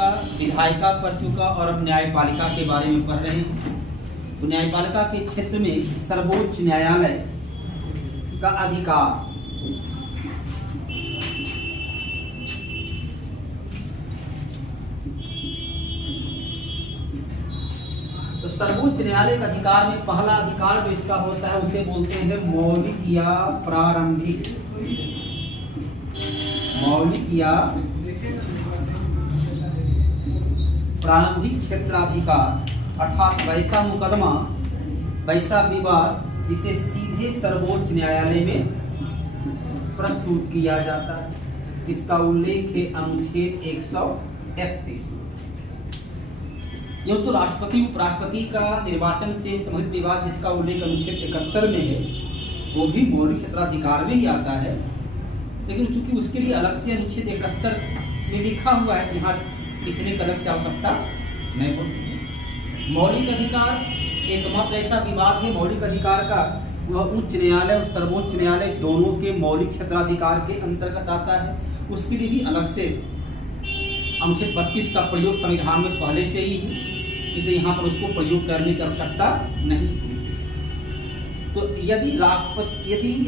चुका, विधायिका पढ़ चुका और अब न्यायपालिका के बारे में पढ़ रहे हैं। तो न्यायपालिका के क्षेत्र में सर्वोच्च न्यायालय का अधिकार तो सर्वोच्च न्यायालय के अधिकार में पहला अधिकार जो इसका होता है उसे बोलते हैं मौलिक या प्रारंभिक क्षेत्राधिकार, अर्थात वैसा मुकदमा, वैसा विवाद जिसे सीधे सर्वोच्च न्यायालय में प्रस्तुत किया जाता है। इसका उल्लेख है अनुच्छेद 131 में। यह तो राष्ट्रपति उपराष्ट्रपति का निर्वाचन से संबंधित विवाद जिसका उल्लेख अनुच्छेद 71 में है, वो भी मौलिक क्षेत्राधिकार में ही आता है, लेकिन चूंकि उसके लिए अलग से अनुच्छेद 71 में लिखा हुआ है, यहाँ लिखने की अलग से आवश्यकता नहीं होती। मौलिक अधिकार एकमात्र ऐसा विवाद है मौलिक अधिकार का, वह उच्च न्यायालय और सर्वोच्च न्यायालय दोनों के मौलिक क्षेत्राधिकार के अंतर्गत आता है। उसके लिए भी अलग से अनुच्छेद 32 का प्रयोग संविधान में पहले से ही है, इसलिए यहाँ पर उसको प्रयोग करने की आवश्यकता नहीं। तो यदि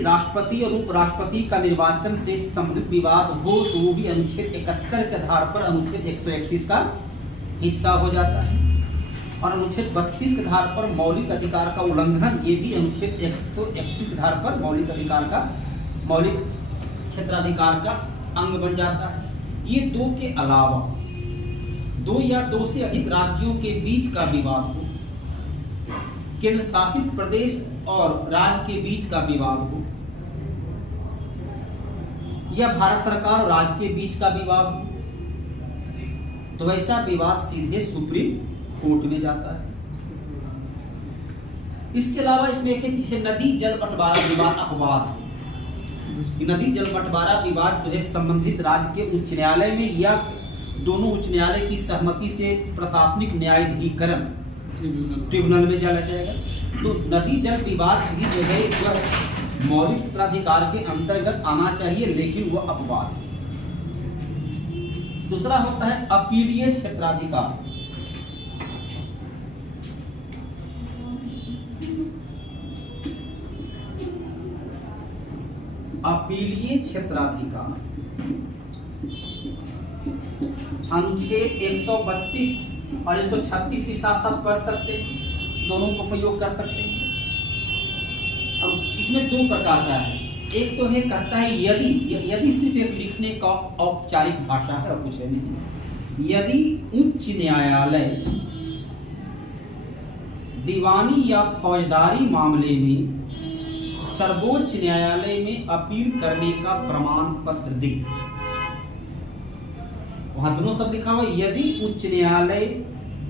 राष्ट्रपति और उपराष्ट्रपति का निर्वाचन से संबंधित विवाद हो तो वो भी अनुच्छेद 71 के आधार पर अनुच्छेद 131 का हिस्सा हो जाता है, और अनुच्छेद 32 के आधार पर मौलिक अधिकार का उल्लंघन, ये भी अनुच्छेद 131 के आधार पर मौलिक क्षेत्राधिकार का अंग बन जाता है। ये दो के अलावा दो या दो से अधिक राज्यों के बीच का विवाद हो, केंद्र शासित प्रदेश और राज्य के बीच का विवाद हो, या भारत सरकार और राज्य के बीच का विवाद हो, तो वैसा विवाद सीधे सुप्रीम कोर्ट में जाता है। इसके अलावा इसमें एक है कि नदी जल बंटवारा विवाद अपवाद है। नदी जल बंटवारा विवाद जो है संबंधित राज्य के उच्च न्यायालय में या दोनों उच्च न्यायालय की सहमति से प्रशासनिक न्यायाधिकरण ट्रिब्यूनल में चला जाएगा। तो नदी जल विवाद की जगह वह मौलिक क्षेत्राधिकार के अंतर्गत आना चाहिए, लेकिन वह अपवाद है। दूसरा होता है अपीलीय क्षेत्राधिकार। अपीलीय क्षेत्राधिकार अनुच्छेद 132 और 136 भी साथ साथ पढ़ सकते हैं, दोनों को प्रयोग कर सकते हैं। अब इसमें दो प्रकार का है। एक तो है कहता है यदि सिर्फ एक लिखने का औपचारिक भाषा है और कुछ है नहीं। यदि उच्च न्यायालय दीवानी या फौजदारी मामले में सर्वोच्च न्यायालय में अपील करने का प्रमाण पत्र दे, वहां दोनों सब लिखा हुआ, यदि उच्च न्यायालय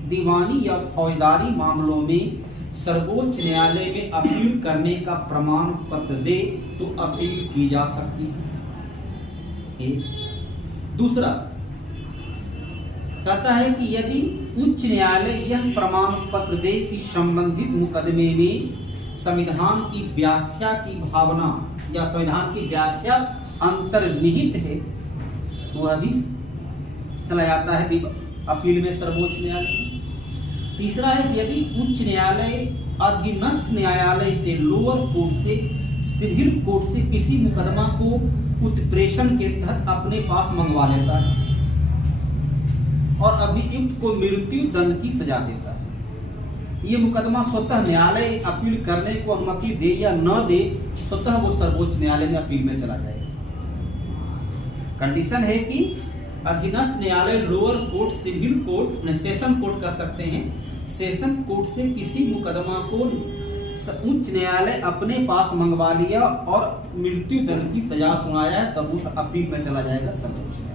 दीवानी या फौजदारी मामलों में सर्वोच्च न्यायालय में अपील करने का प्रमाण पत्र दे तो अपील की जा सकती है। एक दूसरा कहता है कि यदि उच्च न्यायालय यह प्रमाण पत्र दे कि संबंधित मुकदमे में संविधान की व्याख्या की भावना या संविधान की व्याख्या अंतर्निहित है, वह भी चला जाता है अपील में सर्वोच्च न्यायालय। तीसरा है कि यदि उच्च न्यायालय अधीनस्थ न्यायालय से लोअर कोर्ट से सिविल कोर्ट से किसी मुकदमा को उत्प्रेषण के तहत अपने पास मंगवा लेता है और अभियुक्त को मृत्यु दंड की सजा देता है, ये मुकदमा स्वतः न्यायालय अपील करने को अनुमति दे या न दे, स्वतः वो सर्वोच्च न्यायालय में अपील में चला जाएगा। कंडीशन है कि अधीनस्थ न्यायालय lower court, civil court, session court कर सकते हैं, सेशन कोर्ट से किसी मुकदमा को उच्च न्यायालय अपने पास मंगवा लिया और मृत्यु दंड की सजा सुनाया है, तब वो अपील में चला जाएगा सर्वोच्च न्यायालय।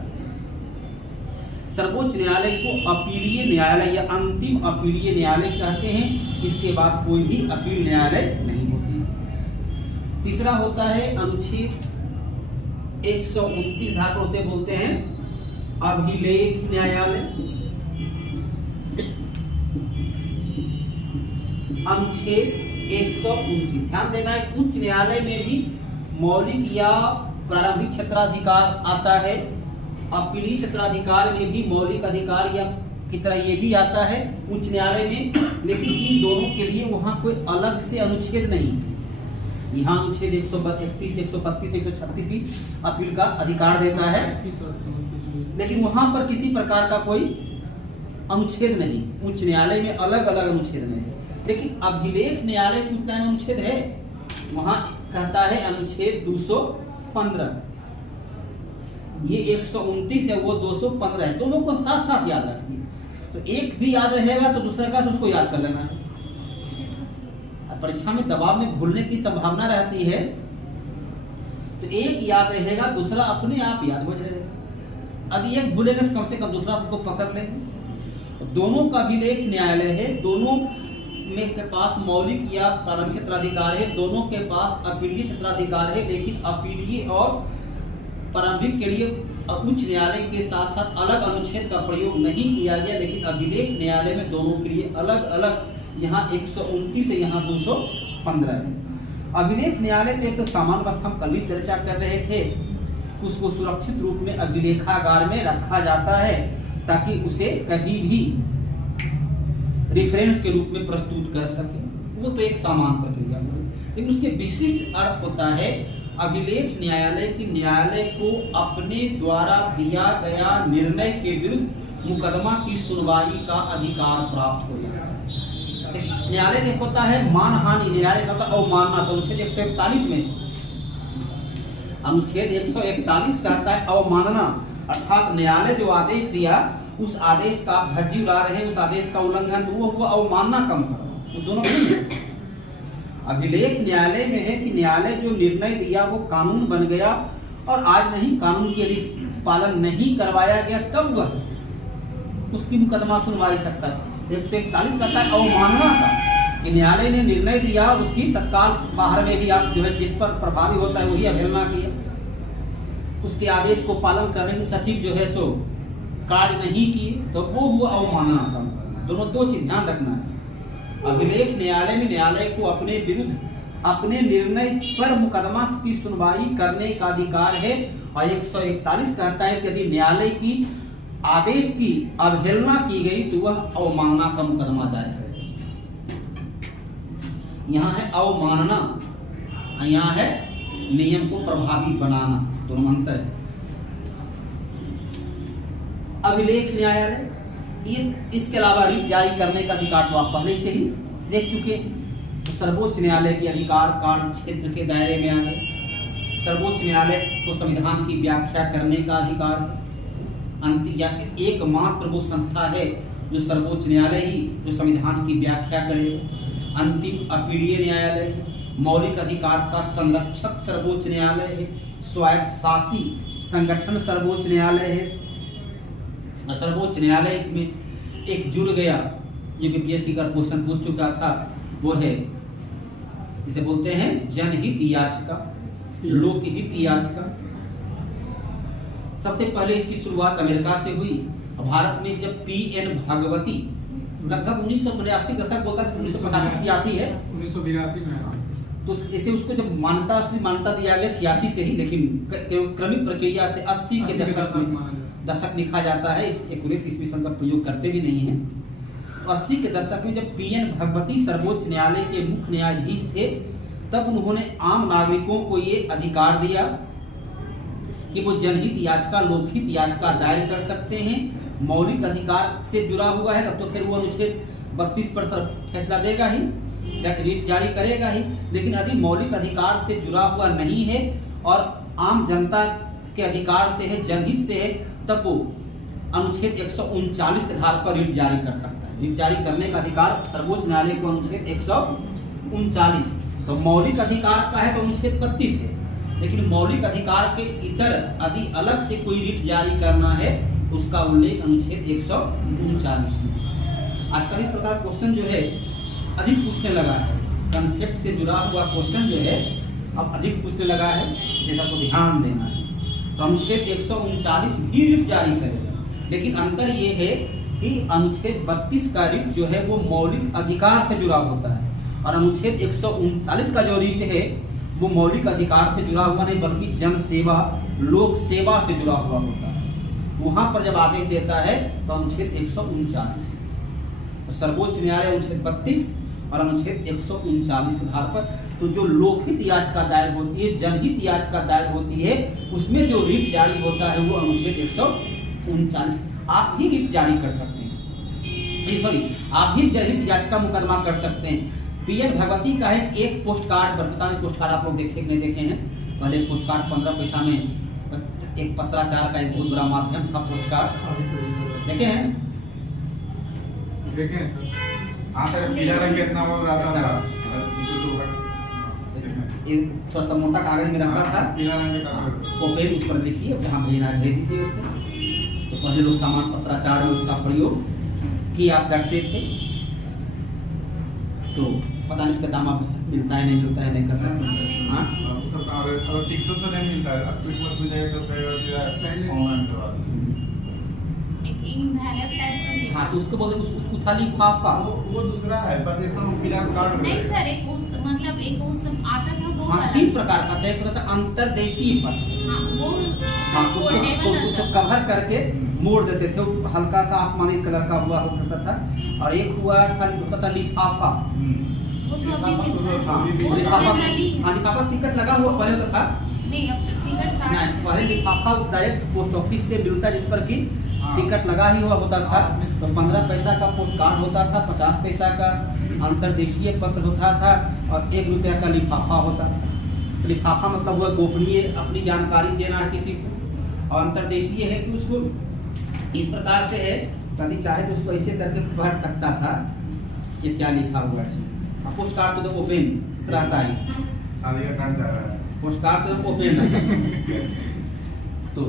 सर्वोच्च न्यायालय को अपीलीय न्यायालय या अंतिम अपीलीय न्यायालय कहते हैं। इसके बाद कोई भी अपील न्यायालय नहीं होती। तीसरा होता है अनुच्छेद 129 धारा, उसे बोलते हैं अभिलेख न्यायालय। अनुच्छेद 129, ध्यान देना है, उच्च न्यायालय में भी मौलिक या प्रारंभिक क्षेत्राधिकार आता है अपीलीय क्षेत्राधिकार में भी मौलिक अधिकार या की तरह ये भी आता है उच्च न्यायालय में, लेकिन इन दोनों के लिए वहाँ कोई अलग से अनुच्छेद नहीं है। यहाँ अनुच्छेद 131, 132, 136 भी अपील का अधिकार देता है, लेकिन वहाँ पर किसी प्रकार का कोई अनुच्छेद नहीं। उच्च न्यायालय में अलग अलग अनुच्छेद नहीं है, लेकिन अभिलेख न्यायालय के उच्च में अनुच्छेद है। वहाँ कहता है अनुच्छेद 215, ये 129 है, वो 215 है। दोनों को साथ साथ याद रखिए, तो एक भी याद रहेगा तो दूसरे का उसको याद कर लेना है। परीक्षा में दबाव में भूलने की संभावना रहती है, तो एक याद रहेगा, दूसरा अपने आप याद हो जाएगा। यदि एक भूलेगा तो कम से कम दूसरा उसको पकड़ लेंगे। दोनों का अभिलेख न्यायालय है, दोनों में के पास मौलिक या प्रारंभिक क्षेत्राधिकार है, दोनों के पास अपीलीय क्षेत्राधिकार है, लेकिन अपीलीय और प्रारंभिक के लिए उच्च न्यायालय के साथ साथ अलग अनुच्छेद का प्रयोग नहीं किया गया, लेकिन अभिलेख न्यायालय में दोनों के लिए अलग अलग, यहाँ 129 है, यहाँ 215 है। अभिलेख न्यायालय के तो सामान्य अवस्था हम कल भी चर्चा कर रहे थे, उसको सुरक्षित रूप में अभिलेखागार में रखा जाता है ताकि उसे कभी भी रेफरेंस के रूप में प्रस्तुत कर सके। वो तो एक सामान्य प्रक्रिया है, लेकिन उसके विशिष्ट अर्थ होता है अभिलेख न्यायालय की न्यायालय को अपने द्वारा दिया गया निर्णय के विरुद्ध मुकदमा की सुनवाई का अधिकार प्राप्त हो जाता है। न्यायालय ने होता है मानहानि, न्यायालय का होता है अवमानना। तो अनुच्छेद 141 में, अनुच्छेद 141 कहता है अवमानना, अर्थात न्यायालय जो आदेश दिया उस आदेश का धज्जी उड़ा रहे, उस आदेश का उल्लंघन, तो वो हुआ अवमानना कम करो। तो दोनों अभिलेख न्यायालय में है कि न्यायालय जो निर्णय दिया वो कानून बन गया, और आज नहीं, कानून की यदि पालन नहीं करवाया गया तब वह उसकी मुकदमा सुनवाई सकता है। 141 कहता है अवमानना का, कि न्यायालय ने निर्णय दिया, उसकी तत्काल बाहर में भी आप जो है जिस पर प्रभावी होता है वही अवहेलना किया, उसके आदेश को पालन करने में सचिव जो है सो कार्य नहीं किए, तो वो हुआ अवमानना का। दोनों दो चीज ध्यान रखना है। अभिलेख न्यायालय में न्यायालय को अपने विरुद्ध अपने निर्णय पर मुकदमा की सुनवाई करने का अधिकार है, और 141 कहता है कि यदि न्यायालय की आदेश की अवहेलना की गई तो वह अवमानना का मुकदमा दायर करेगा। यहाँ है अवमानना, यहाँ है नियम को प्रभावी बनाना, दोनों अंतर है। अभिलेख न्यायालय ये, इसके अलावा रिट जारी करने का अधिकार तो आप पहले से ही देख चुके। तो सर्वोच्च न्यायालय के अधिकार कार्य क्षेत्र के दायरे में आ गए। सर्वोच्च न्यायालय को संविधान की व्याख्या करने का अधिकार है। अंतिम या एकमात्र वो संस्था है जो सर्वोच्च न्यायालय ही जो संविधान की व्याख्या करेगा। अंतिम अपीलीय न्यायालय, मौलिक अधिकार का संरक्षक सर्वोच्च न्यायालय है। स्वायत्त शासी संगठन सर्वोच्च न्यायालय है। सर्वोच्च न्यायालय में एक जुड़ गया जो बीपीएससी का क्वेश्चन पूछ चुका था, वो है जिसे बोलते हैं जनहित याचिका, लोकहित याचिका। सबसे पहले इसकी शुरुआत अमेरिका से हुई। भारत में जब पीएन भागवती लगभग 1982 दशक बोलता है, 1985 है, 1982 में, तो इसे उसको जब मान्यता दिया गया 86 से ही, लेकिन क्रमिक प्रक्रिया से 80 के दशक लिखा जाता है। इस एक्यूरेट ईस्वी सन का प्रयोग करते भी नहीं है। 80 के दशक में जब पीएन भगवती सर्वोच्च न्यायालय के मुख्य न्यायाधीश थे, तब उन्होंने आम नागरिकों को ये अधिकार दिया कि वो जनहित याचिका, लोकहित याचिका दायर कर सकते हैं। मौलिक अधिकार से जुड़ा हुआ है तब तो खैर वो अनुच्छेद 32 पर फैसला देगा ही, रिट जारी करेगा ही। लेकिन यदि मौलिक अधिकार से जुड़ा हुआ नहीं है और आम जनता के अधिकार से है, जनहित से है, तब वो अनुच्छेद 139 के आधार पर रिट जारी कर सकता है। रिट जारी करने का अधिकार सर्वोच्च न्यायालय को अनुच्छेद 139। तो मौलिक अधिकार का है तो अनुच्छेद 32 है, लेकिन मौलिक अधिकार के इतर यदि अलग से कोई रिट जारी करना है उसका उल्लेख अनुच्छेद 139 में। आजकल इस प्रकार क्वेश्चन जो है अधिक पूछने लगा है, कंसेप्ट से जुड़ा हुआ क्वेश्चन जो है अब अधिक पूछने लगा है, जैसा को ध्यान देना है। तो अनुच्छेद 139 भी रिट जारी करेगा, लेकिन अंतर ये है कि अनुच्छेद 32 का रिट जो है वो मौलिक अधिकार से जुड़ा होता है, और अनुच्छेद 139 का जो रिट है वो मौलिक अधिकार से जुड़ा हुआ नहीं बल्कि जन सेवा, लोक सेवा से जुड़ा हुआ होता है। वहां पर जब आदेश देता है तो अनुच्छेद 139, तो सर्वोच्च न्यायालय अनुच्छेद 32 और अनुच्छेद 139 के आधार पर तो जो लोकहित याचिका दायर होती है, जनहित याचिका दायर होती है, उसमें जो रिट जारी होता है वो अनुच्छेद 139। आप भी रिट जारी कर सकते हैं, सॉरी आप भी जनहित याचिका मुकदमा कर सकते हैं। पीएन भगवती का है एक पोस्ट कार्ड पर, पता नहीं पोस्ट कार्ड आप लोग देखे नहीं देखे हैं, पहले पोस्ट कार्ड 15 पैसा में एक पत्राचार का एक बहुत बड़ा माध्यम था पोस्ट कार्ड, देखे हैं? देखे हैं सर। हाँ सर, पीला रंग कितना वो रहता था, थोड़ा सा मोटा कागज में रखा था, पीला रंग का कागज, वो पेन उस पर लिखिए, जहाँ भेजना भेज दीजिए उसको। तो पहले लोग सामान पत्राचार में उसका प्रयोग किया करते थे, तो पता नहीं उसका दाम अब मिलता है नहीं मिलता है, नहीं कर सकते। हाँ अगर टिकटॉक तो नहीं मिलता है, अब क्रिसमस में जाएगा तो कहेगा ऑनलाइन करवा दो। हाँ तो उसको बोलते उस उथाली फाफा, वो दूसरा है, बस एकदम पीला कार्ड नहीं सर, एक उस मतलब एक उस आता था वो हाँ वाला। 3 प्रकार का था, एक होता था अंतर्देशीय पत्र, हाँ वो हाँ उसको कवर करके मोड़ देते थे, वो हल्का सा आसमानी कलर का हुआ करता था, और एक हुआ था होता था लिफाफा, वो तो अभी मिलता हाँ है। वो तो लिफाफा, जनरली हाँ लिफाफा टिकट लगा हुआ पहले होता था, नहीं अब तो टिकट नहीं पहले लिफाफा डायरेक्ट पोस्ट ऑफिस से मिलता जिस पर कि हाँ। टिकट लगा ही हुआ होता था, तो 15 पैसा का पोस्ट कार्ड होता था, 50 पैसा का अंतर्देशीय पत्र होता था, और 1 रुपया का लिफाफा होता था। तो लिफाफा मतलब हुआ गोपनीय अपनी जानकारी देना है किसी को, और अंतर्देशीय है कि उसको इस प्रकार से है, यदि चाहे तो उसको ऐसे करके पढ़ सकता था ये क्या लिखा हुआ है इसमें। पोस्ट कार्ड तो ओपन रहता ही, शादी का कार्ड जा रहा है, पोस्ट कार्ड तो ओपन रहता तो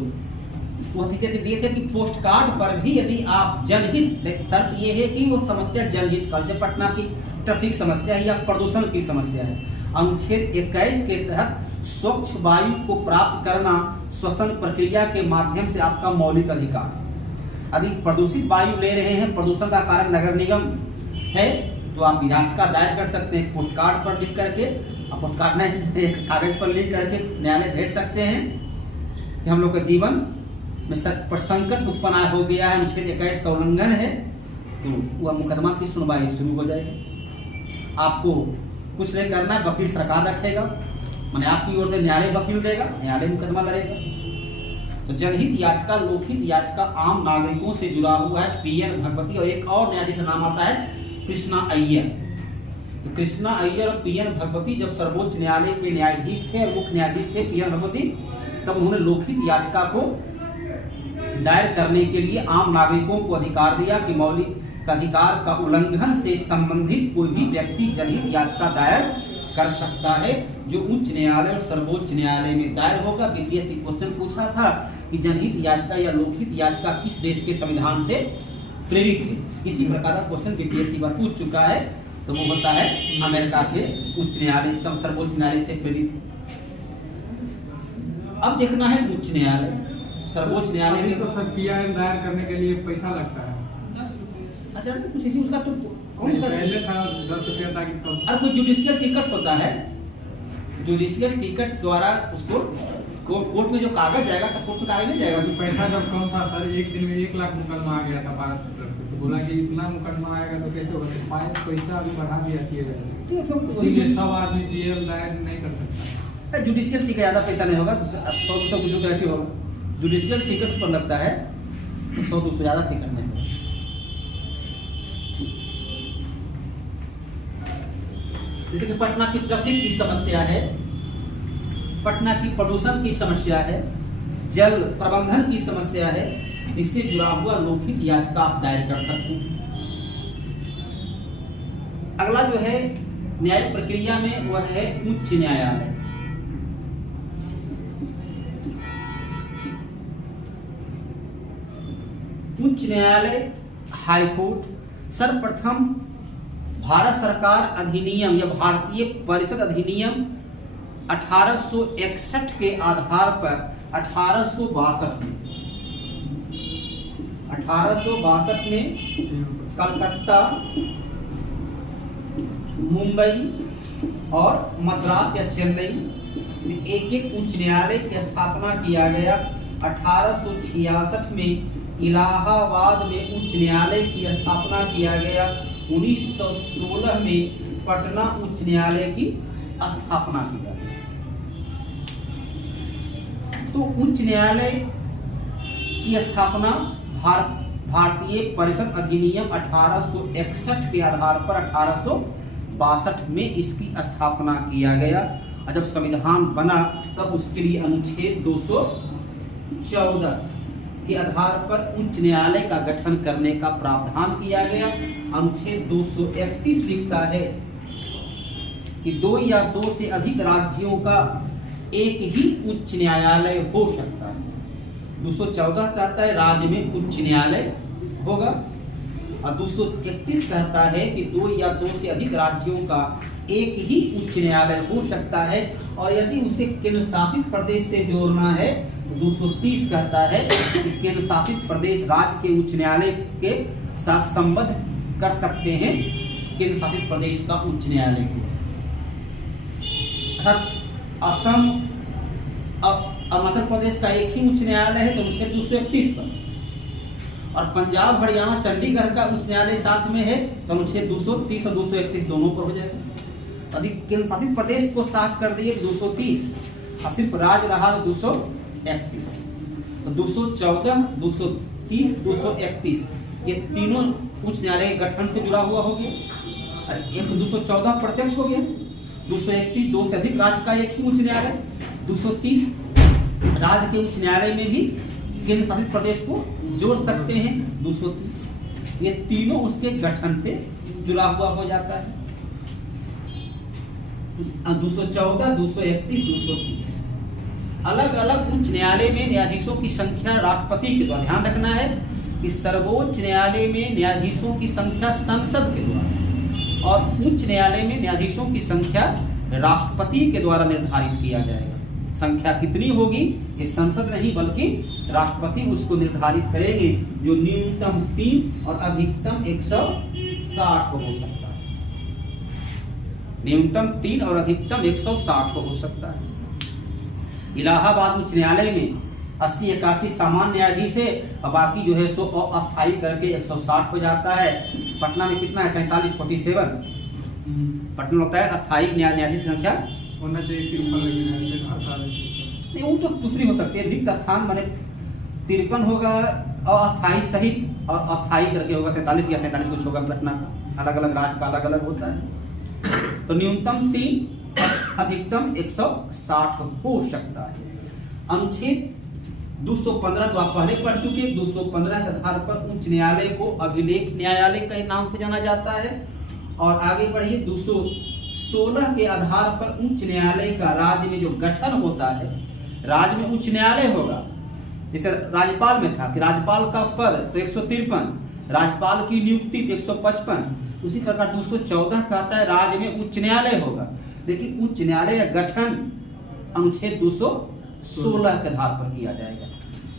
वो दिए थे कि पोस्ट कार्ड पर भी यदि आप जनहित, शर्त ये है कि वो समस्या जनहित का, जैसे पटना की ट्रैफिक समस्या है या प्रदूषण की समस्या है, अनुच्छेद 21 के तहत स्वच्छ वायु को प्राप्त करना श्वसन प्रक्रिया के माध्यम से आपका मौलिक अधिकार है। यदि प्रदूषित वायु ले रहे हैं, प्रदूषण का कारण नगर निगम है, तो आप याचिका दायर कर सकते हैं पोस्ट कार्ड पर लिख करके, पोस्ट कार्ड नहीं एक कागज पर लिख करके न्यायालय भेज सकते हैं कि हम लोग का जीवन में संकट उत्पन्न हो गया है, अनुच्छेद 21 का उल्लंघन है, तो वह मुकदमा की सुनवाई शुरू हो जाएगी। आपको कुछ नहीं करना, वकील सरकार रखेगा, माने आपकी ओर से न्यायालय वकील देगा, न्यायालय मुकदमा लड़ेगा। तो जनहित याचिका, लोकहित याचिका आम नागरिकों से जुड़ा हुआ है। पीएन भगवती और एक और न्यायाधीश का नाम आता है कृष्णा अय्यर। तो कृष्णा अय्यर और पीएन भगवती जब सर्वोच्च न्यायालय के न्यायाधीश थे, मुख्य न्यायाधीश थे पीएन भगवती, तब उन्होंने लोकहित याचिका को दायर करने के लिए आम नागरिकों को अधिकार दिया कि मौलिक अधिकार का उल्लंघन से संबंधित कोई भी व्यक्ति जनहित याचिका दायर कर सकता है, जो उच्च न्यायालय और सर्वोच्च न्यायालय में दायर होगा। बीपीएससी क्वेश्चन पूछा था कि जनहित याचिका या लोकहित याचिका किस देश के संविधान से प्रेरित है, इसी प्रकार का क्वेश्चन बीपीएससी बार पूछ चुका है, तो वो होता है अमेरिका के उच्च न्यायालय, सर्वोच्च न्यायालय से प्रेरित है। अब देखना है उच्च न्यायालय, सर्वोच्च न्यायालय में तो सर पीआईएल दायर करने के लिए पैसा लगता है। अच्छा तो कुछ इसी उसका तो नहीं, पहले था 10 रुपया था कि तब। और कोई जुडिशियल टिकट होता है, जुडिशियल टिकट द्वारा उसको कोर्ट में जो कागज जाएगा, तो कोर्ट में कागज नहीं जाएगा। तो पैसा जब कम था सर, एक दिन में 1 लाख मुकदमा आ गया था भारत की तरफ से, तो बोला कि इतना मुकदमा आएगा तो कैसे होगा, तो पैसा अभी बढ़ा दिया किए, इसीलिए सब आदमी पीएल दायर नहीं कर सकता। जुडिशियल टिकट ज्यादा पैसा नहीं होगा, 100-200 कैसे होगा, जुडिशियल टिकट पर लगता है 100-200 ज्यादा टिकट नहीं होगा। जैसे कि पटना की ट्रैफिक की समस्या है, पटना की प्रदूषण की समस्या है, जल प्रबंधन की समस्या है, इससे जुड़ा हुआ लोकहित याचिका आप दायर कर सकते हैं। अगला जो है न्यायिक प्रक्रिया में वह है उच्च न्यायालय। उच्च न्यायालय, हाईकोर्ट, सर्वप्रथम भारत सरकार अधिनियम या भारतीय परिषद अधिनियम 1861 के आधार पर 1862 में कलकत्ता, मुंबई और मद्रास या चेन्नई में एक-एक उच्च न्यायालय की स्थापना किया गया। 1866 में इलाहाबाद में उच्च न्यायालय की स्थापना किया गया। 1916 में पटना उच्च न्यायालय की स्थापना की गई। तो उच्च न्यायालय की स्थापना भारतीय परिषद अधिनियम 1861 के आधार पर 1862 में इसकी स्थापना किया गया। और जब संविधान बना तब उसके लिए अनुच्छेद 214 के आधार पर उच्च न्यायालय का गठन करने का प्रावधान किया गया। अनुच्छेद 231 लिखता है कि 2 या 2 से अधिक राज्यों का एक ही उच्च न्यायालय हो सकता है। 214 कहता है राज्य में उच्च न्यायालय होगा और 231 कहता है कि 2 या 2 से अधिक राज्यों का एक ही उच्च न्यायालय हो सकता है। और यदि उसे केंद्र शासित प्रदेश से जोड़ना है तो 230 कहता है कि केंद्र शासित प्रदेश राज्य के उच्च न्यायालय के साथ संबद्ध कर सकते हैं केंद्र शासित प्रदेश का उच्च न्यायालय को। असम अरुणाचल प्रदेश का एक ही उच्च न्यायालय है तो अनुच्छेद 231 पर, और पंजाब हरियाणा चंडीगढ़ का उच्च न्यायालय साथ में है तो अनुच्छेद 230 और 231 दोनों पर हो जाएगा। यदि केंद्र शासित प्रदेश को साथ कर दिए 230 और सिर्फ राज्य रहा तो 231। तो 214, 230, 231 ये तीनों उच्च न्यायालय के गठन से जुड़ा हुआ हो गया। एक 214 प्रत्यक्ष हो गया, 231 2 से अधिक राज्य का एक ही उच्च न्यायालय, 230 राज्य के उच्च न्यायालय में भी केंद्र शासित प्रदेश को जोड़ सकते हैं 230। ये तीनों उसके गठन से जुड़ा हुआ हो जाता है। 214, 231, 230 अलग अलग उच्च न्यायालय में न्यायाधीशों की संख्या राष्ट्रपति के द्वारा, ध्यान रखना है कि सर्वोच्च न्यायालय में न्यायाधीशों की संख्या संसद के द्वारा और उच्च न्यायालय में न्यायाधीशों की संख्या राष्ट्रपति के द्वारा निर्धारित किया जाएगा। संख्या कितनी होगी ये संसद नहीं बल्कि राष्ट्रपति उसको निर्धारित करेंगे, जो न्यूनतम 3 और अधिकतम 160 हो सकता है। न्यूनतम 3 और अधिकतम 160 हो सकता है। इलाहाबाद उच्च न्यायालय में 80-81 सामान्य न्यायाधीश है और बाकी जो है सो अस्थायी करके 160 हो जाता है। पटना में कितना है 47, 47 पटना होता है अस्थायी न्यायाधीश की संख्या होना चाहिए 53 नहीं, वो तो दूसरी हो सकती है। रिक्त स्थान माने 53 होगा और अस्थायी सहित और अस्थायी करके होगा 43 या 47 कुछ होगा। पटना अलग अलग राज्य का अलग अलग होता है। तो न्यूनतम 3 अधिकतम 160 हो सकता है। अनुच्छेद 215 तो आप पहले पढ़ चुके। 215 के आधार पर उच्च न्यायालय को अभिलेख न्यायालय के नाम से जाना जाता है। और आगे बढ़िए 216 के आधार पर उच्च न्यायालय का राज्य में जो गठन होता है, राज्य में उच्च न्यायालय होगा। जैसे राज्यपाल में था कि राज्यपाल का पद तो 153, राज्यपाल की नियुक्ति तो 155। उसी प्रकार 214 कहता है राज्य में उच्च न्यायालय होगा, लेकिन उच्च न्यायालय का गठन अनुच्छेद 216 के आधार पर किया जाएगा।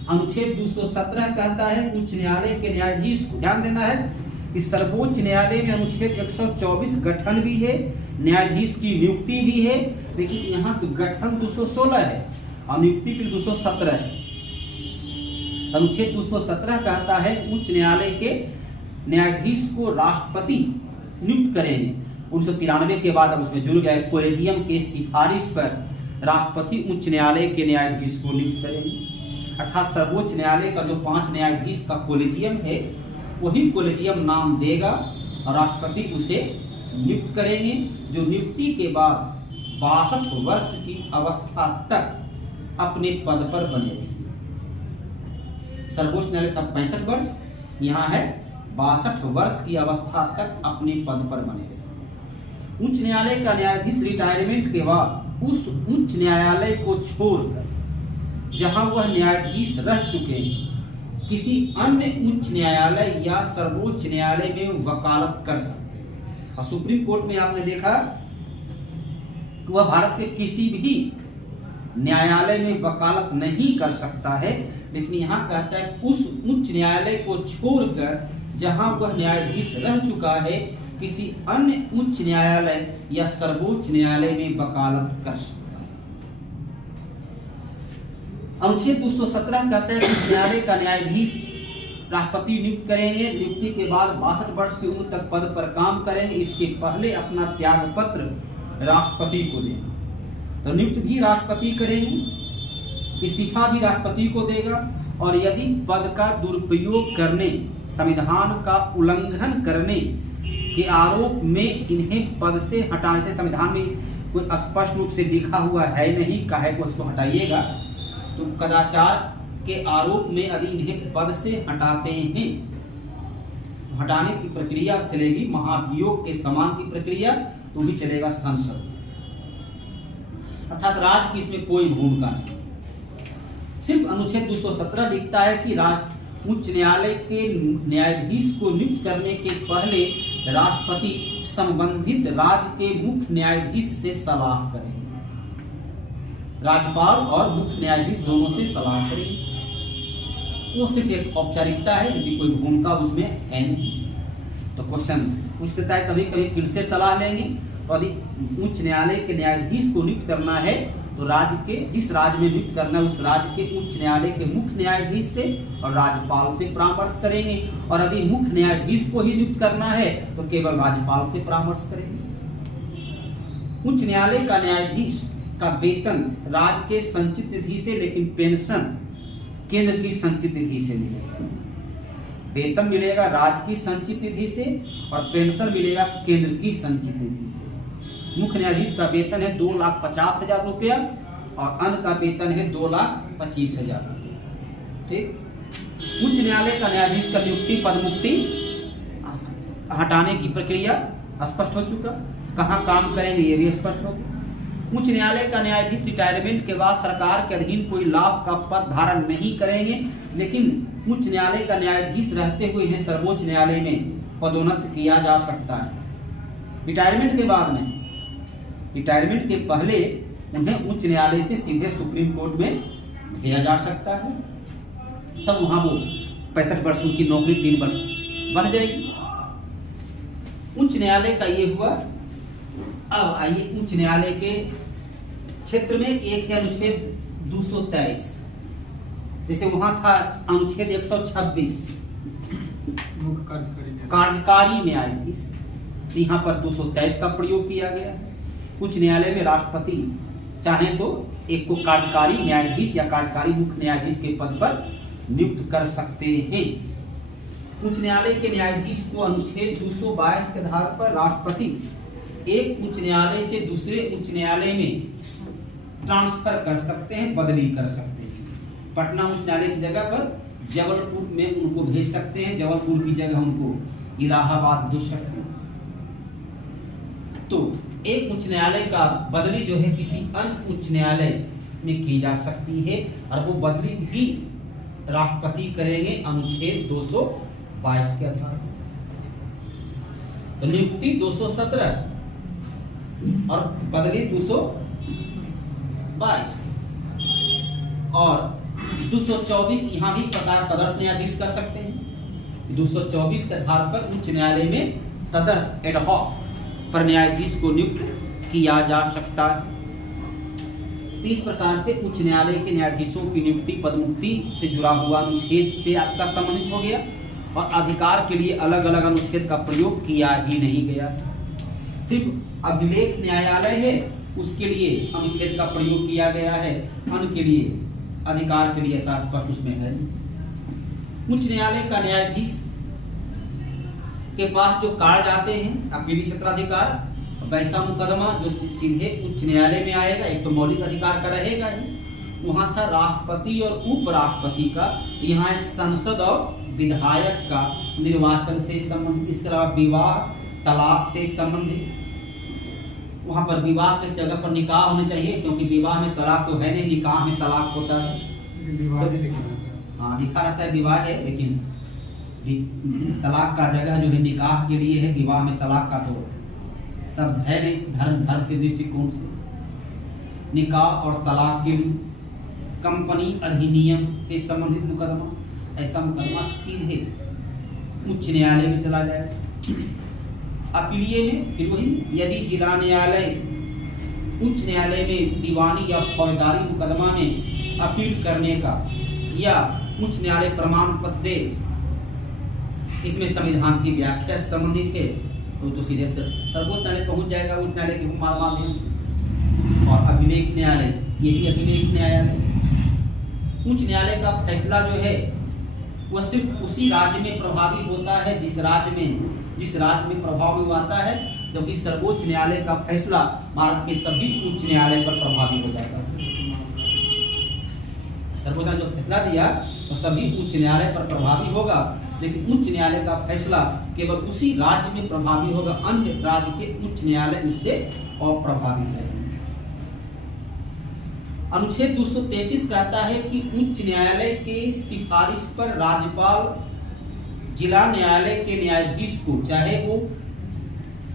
अनुच्छेद 217 कहता है उच्च न्यायालय के न्यायाधीश को, ध्यान देना है कि सर्वोच्च न्यायालय में अनुच्छेद 124 गठन भी है, न्यायाधीश की नियुक्ति भी है, लेकिन यहाँ तो गठन 216 है और नियुक्ति फिर 217 है। अनुच्छेद 217 कहता है उच्च न्यायालय के न्यायाधीश को राष्ट्रपति नियुक्त करेंगे। 1993 के बाद अब उसमें जुड़ गया कोलेजियम के सिफारिश पर राष्ट्रपति उच्च न्यायालय के न्यायाधीश को नियुक्त करेंगे। अर्थात सर्वोच्च न्यायालय का जो 5 न्यायाधीश का कोलेजियम है वही कोलेजियम नाम देगा और राष्ट्रपति उसे नियुक्त करेंगे, जो नियुक्ति के बाद 62 वर्ष की अवस्था तक अपने पद पर बने रहेंगे। सर्वोच्च न्यायालय का 65 वर्ष, यहाँ है 62 वर्ष की अवस्था तक अपने पद पर बने रहेंगे। उच्च न्यायालय का न्यायाधीश रिटायरमेंट के बाद उस उच्च न्यायालय को छोड़कर जहां वह न्यायाधीश रह चुके हैं किसी अन्य उच्च न्यायालय या सर्वोच्च न्यायालय में वकालत कर सकते हैं। और सुप्रीम कोर्ट में आपने देखा कि वह भारत के किसी भी न्यायालय में वकालत नहीं कर सकता है, लेकिन यहाँ कहता है उस उच्च न्यायालय को छोड़कर जहां वह न्यायाधीश रह चुका है किसी अन्य उच्च न्यायालय या सर्वोच्च न्यायालय में वकालत कर सकता है। अनुच्छेद 217 कहता है कि न्यायालय का न्यायाधीश राष्ट्रपति नियुक्त करेंगे। नियुक्ति के बाद 62 वर्ष की उम्र तक पद पर काम करेंगे। इसके पहले अपना त्याग पत्र राष्ट्रपति को देंगे। तो नियुक्त भी राष्ट्रपति करेंगे, इस्तीफा भी राष्ट्रपति को देगा, और यदि पद का दुरुपयोग करने, संविधान का उल्लंघन करने के आरोप में इन्हें पद से हटाने से, संविधान में कोई स्पष्ट रूप से लिखा हुआ है नहीं, काहे को इसको हटाइएगा, तो कदाचार के आरोप में यदि इन्हें पद से हटाते हैं, हटाने की प्रक्रिया चलेगी महाभियोग के समान की प्रक्रिया, तो भी चलेगा संसद, अर्थात राज्य की इसमें कोई भूमिका नहीं। सिर्फ अनुच्छेद 217 लिखता है कि उच्च न्यायालय के न्यायाधीश को नियुक्त करने के पहले राष्ट्रपति संबंधित राज्य के मुख्य न्यायाधीश से सलाह करेंगे। राज्यपाल और मुख्य न्यायाधीश दोनों से सलाह करेंगे। वो सिर्फ एक औपचारिकता है, इनकी कोई भूमिका उसमें है नहीं। तो क्वेश्चन पूछ देता है कभी कभी किनसे सलाह लेंगे, और यदि उच्च न्यायालय के न्यायाधीश को नियुक्त करना है तो राज्य के, जिस राज्य में नियुक्त करना है उस राज्य के उच्च न्यायालय के मुख्य न्यायाधीश से और राज्यपाल से परामर्श करेंगे, और यदि मुख्य न्यायाधीश को ही नियुक्त करना है तो केवल राज्यपाल से परामर्श करेंगे। उच्च न्यायालय का न्यायाधीश का वेतन राज्य के संचित निधि से, लेकिन पेंशन केंद्र की संचित निधि से मिलेगा। वेतन मिलेगा राज्य की संचित निधि से और पेंशन मिलेगा केंद्र की संचित निधि से। मुख्य न्यायाधीश का वेतन है 2,50,000 रुपया और अन्य का वेतन है 2,25,000 रुपया। ठीक। उच्च न्यायालय का न्यायाधीश का नियुक्ति पदमुक्ति हटाने की प्रक्रिया स्पष्ट हो चुका, कहाँ काम करेंगे ये भी स्पष्ट हो गया। उच्च न्यायालय का न्यायाधीश रिटायरमेंट के बाद सरकार के अधीन कोई लाभ का पद धारण नहीं करेंगे, लेकिन उच्च न्यायालय का न्यायाधीश रहते हुए इन्हें सर्वोच्च न्यायालय में पदोन्नत किया जा सकता है। रिटायरमेंट के बाद नहीं, रिटायरमेंट के पहले उन्हें उच्च न्यायालय से सीधे सुप्रीम कोर्ट में भेजा जा सकता है, तब वहां वो 65 वर्षों की नौकरी 3 वर्ष बन जाएगी। उच्च न्यायालय का ये हुआ। अब आइए उच्च न्यायालय के क्षेत्र में एक है अनुच्छेद 223, जैसे वहां था अनुच्छेद 126 कार्यकारी न्यायाधीश, यहाँ पर 223 का प्रयोग किया गया है। उच्च न्यायालय में राष्ट्रपति चाहे तो एक को कार्यकारी न्यायाधीश या कार्यकारी मुख्य न्यायाधीश के पद पर नियुक्त कर सकते हैं। उच्च न्यायालय के न्यायाधीश को अनुच्छेद 222 के आधार पर राष्ट्रपति एक उच्च न्यायालय से दूसरे उच्च न्यायालय में ट्रांसफर कर सकते हैं, बदली कर सकते हैं। पटना उच्च न्यायालय की जगह पर जबलपुर में उनको भेज सकते हैं, जबलपुर की जगह उनको इलाहाबाद भेज सकते हैं। तो एक उच्च न्यायालय का बदली जो है किसी अन्य उच्च न्यायालय में की जा सकती है, और वो बदली भी राष्ट्रपति करेंगे अनुच्छेद 222 के आधार पर। तो नियुक्ति 217 और बदली 222 और 224 यहाँ भी तदर्थ न्यायाधीश कर सकते हैं। 224 के आधार पर उच्च न्यायालय में तदर्थ एडहॉक पर न्यायाधीश को नियुक्त किया जा सकता है। इस प्रकार से उच्च न्यायालय के न्यायाधीशों की नियुक्ति पदमुक्ति से जुड़ा हुआ अनुच्छेद से आपका संबंधित हो गया, और अधिकार के लिए अलग अलग अनुच्छेद का प्रयोग किया ही नहीं गया। सिर्फ अभिलेख न्यायालय है उसके लिए अनुच्छेद का प्रयोग किया गया है, अन्य के लिए अधिकार के लिए ऐसा स्पष्ट उसमें है। उच्च न्यायालय का न्यायाधीश के पास जो कार्य आते हैं अपीली क्षेत्राधिकार, वैसा मुकदमा जो सीधे उच्च न्यायालय में आएगा, एक तो मौलिक अधिकार का रहेगा ही, वहां था राष्ट्रपति और उपराष्ट्रपति का, यहाँ है संसद और विधायक का निर्वाचन से संबंधित। इसके अलावा विवाह तलाक से संबंधित, वहां पर विवाह किस जगह पर निकाह होने चाहिए, क्योंकि विवाह में तलाक तो है नहीं, निकाह में तलाक होता है। हाँ लिखा रहता है विवाह है, लेकिन तलाक का जगह जो है निकाह के लिए है, विवाह में तलाक का तो शब्द है नहीं धर्म के दृष्टिकोण से। निकाह और तलाक के कंपनी अधिनियम से संबंधित मुकदमा, ऐसा मुकदमा सीधे उच्च न्यायालय में चला जाएगा। अपीलीय में फिर वही, यदि जिला न्यायालय उच्च न्यायालय में दीवानी या फौजदारी मुकदमा में अपील करने का या उच्च न्यायालय प्रमाण पत्र दे, इसमें संविधान की व्याख्या से संबंधित है तो सीधे सर्वोच्च न्यायालय पहुंच जाएगा उच्च न्यायालय के माध्यम से। और अभिलेख न्यायालय, ये भी अभिलेख न्यायालय। उच्च न्यायालय का फैसला जो है वह सिर्फ उसी राज्य में प्रभावी होता है जिस राज्य में प्रभाव में आता है, जबकि सर्वोच्च न्यायालय का फैसला भारत के सभी उच्च न्यायालय पर प्रभावी हो जाता है। सर्वोच्च न्यायालय जो फैसला दिया वो सभी उच्च न्यायालय पर प्रभावी होगा, लेकिन उच्च न्यायालय का फैसला केवल उसी राज्य में प्रभावी होगा, अन्य राज्य के उच्च न्यायालय उससे अप्रभावित रहेंगे। अनुच्छेद 233 कहता है कि उच्च न्यायालय के सिफारिश पर राज्यपाल जिला न्यायालय के न्यायाधीश को, चाहे वो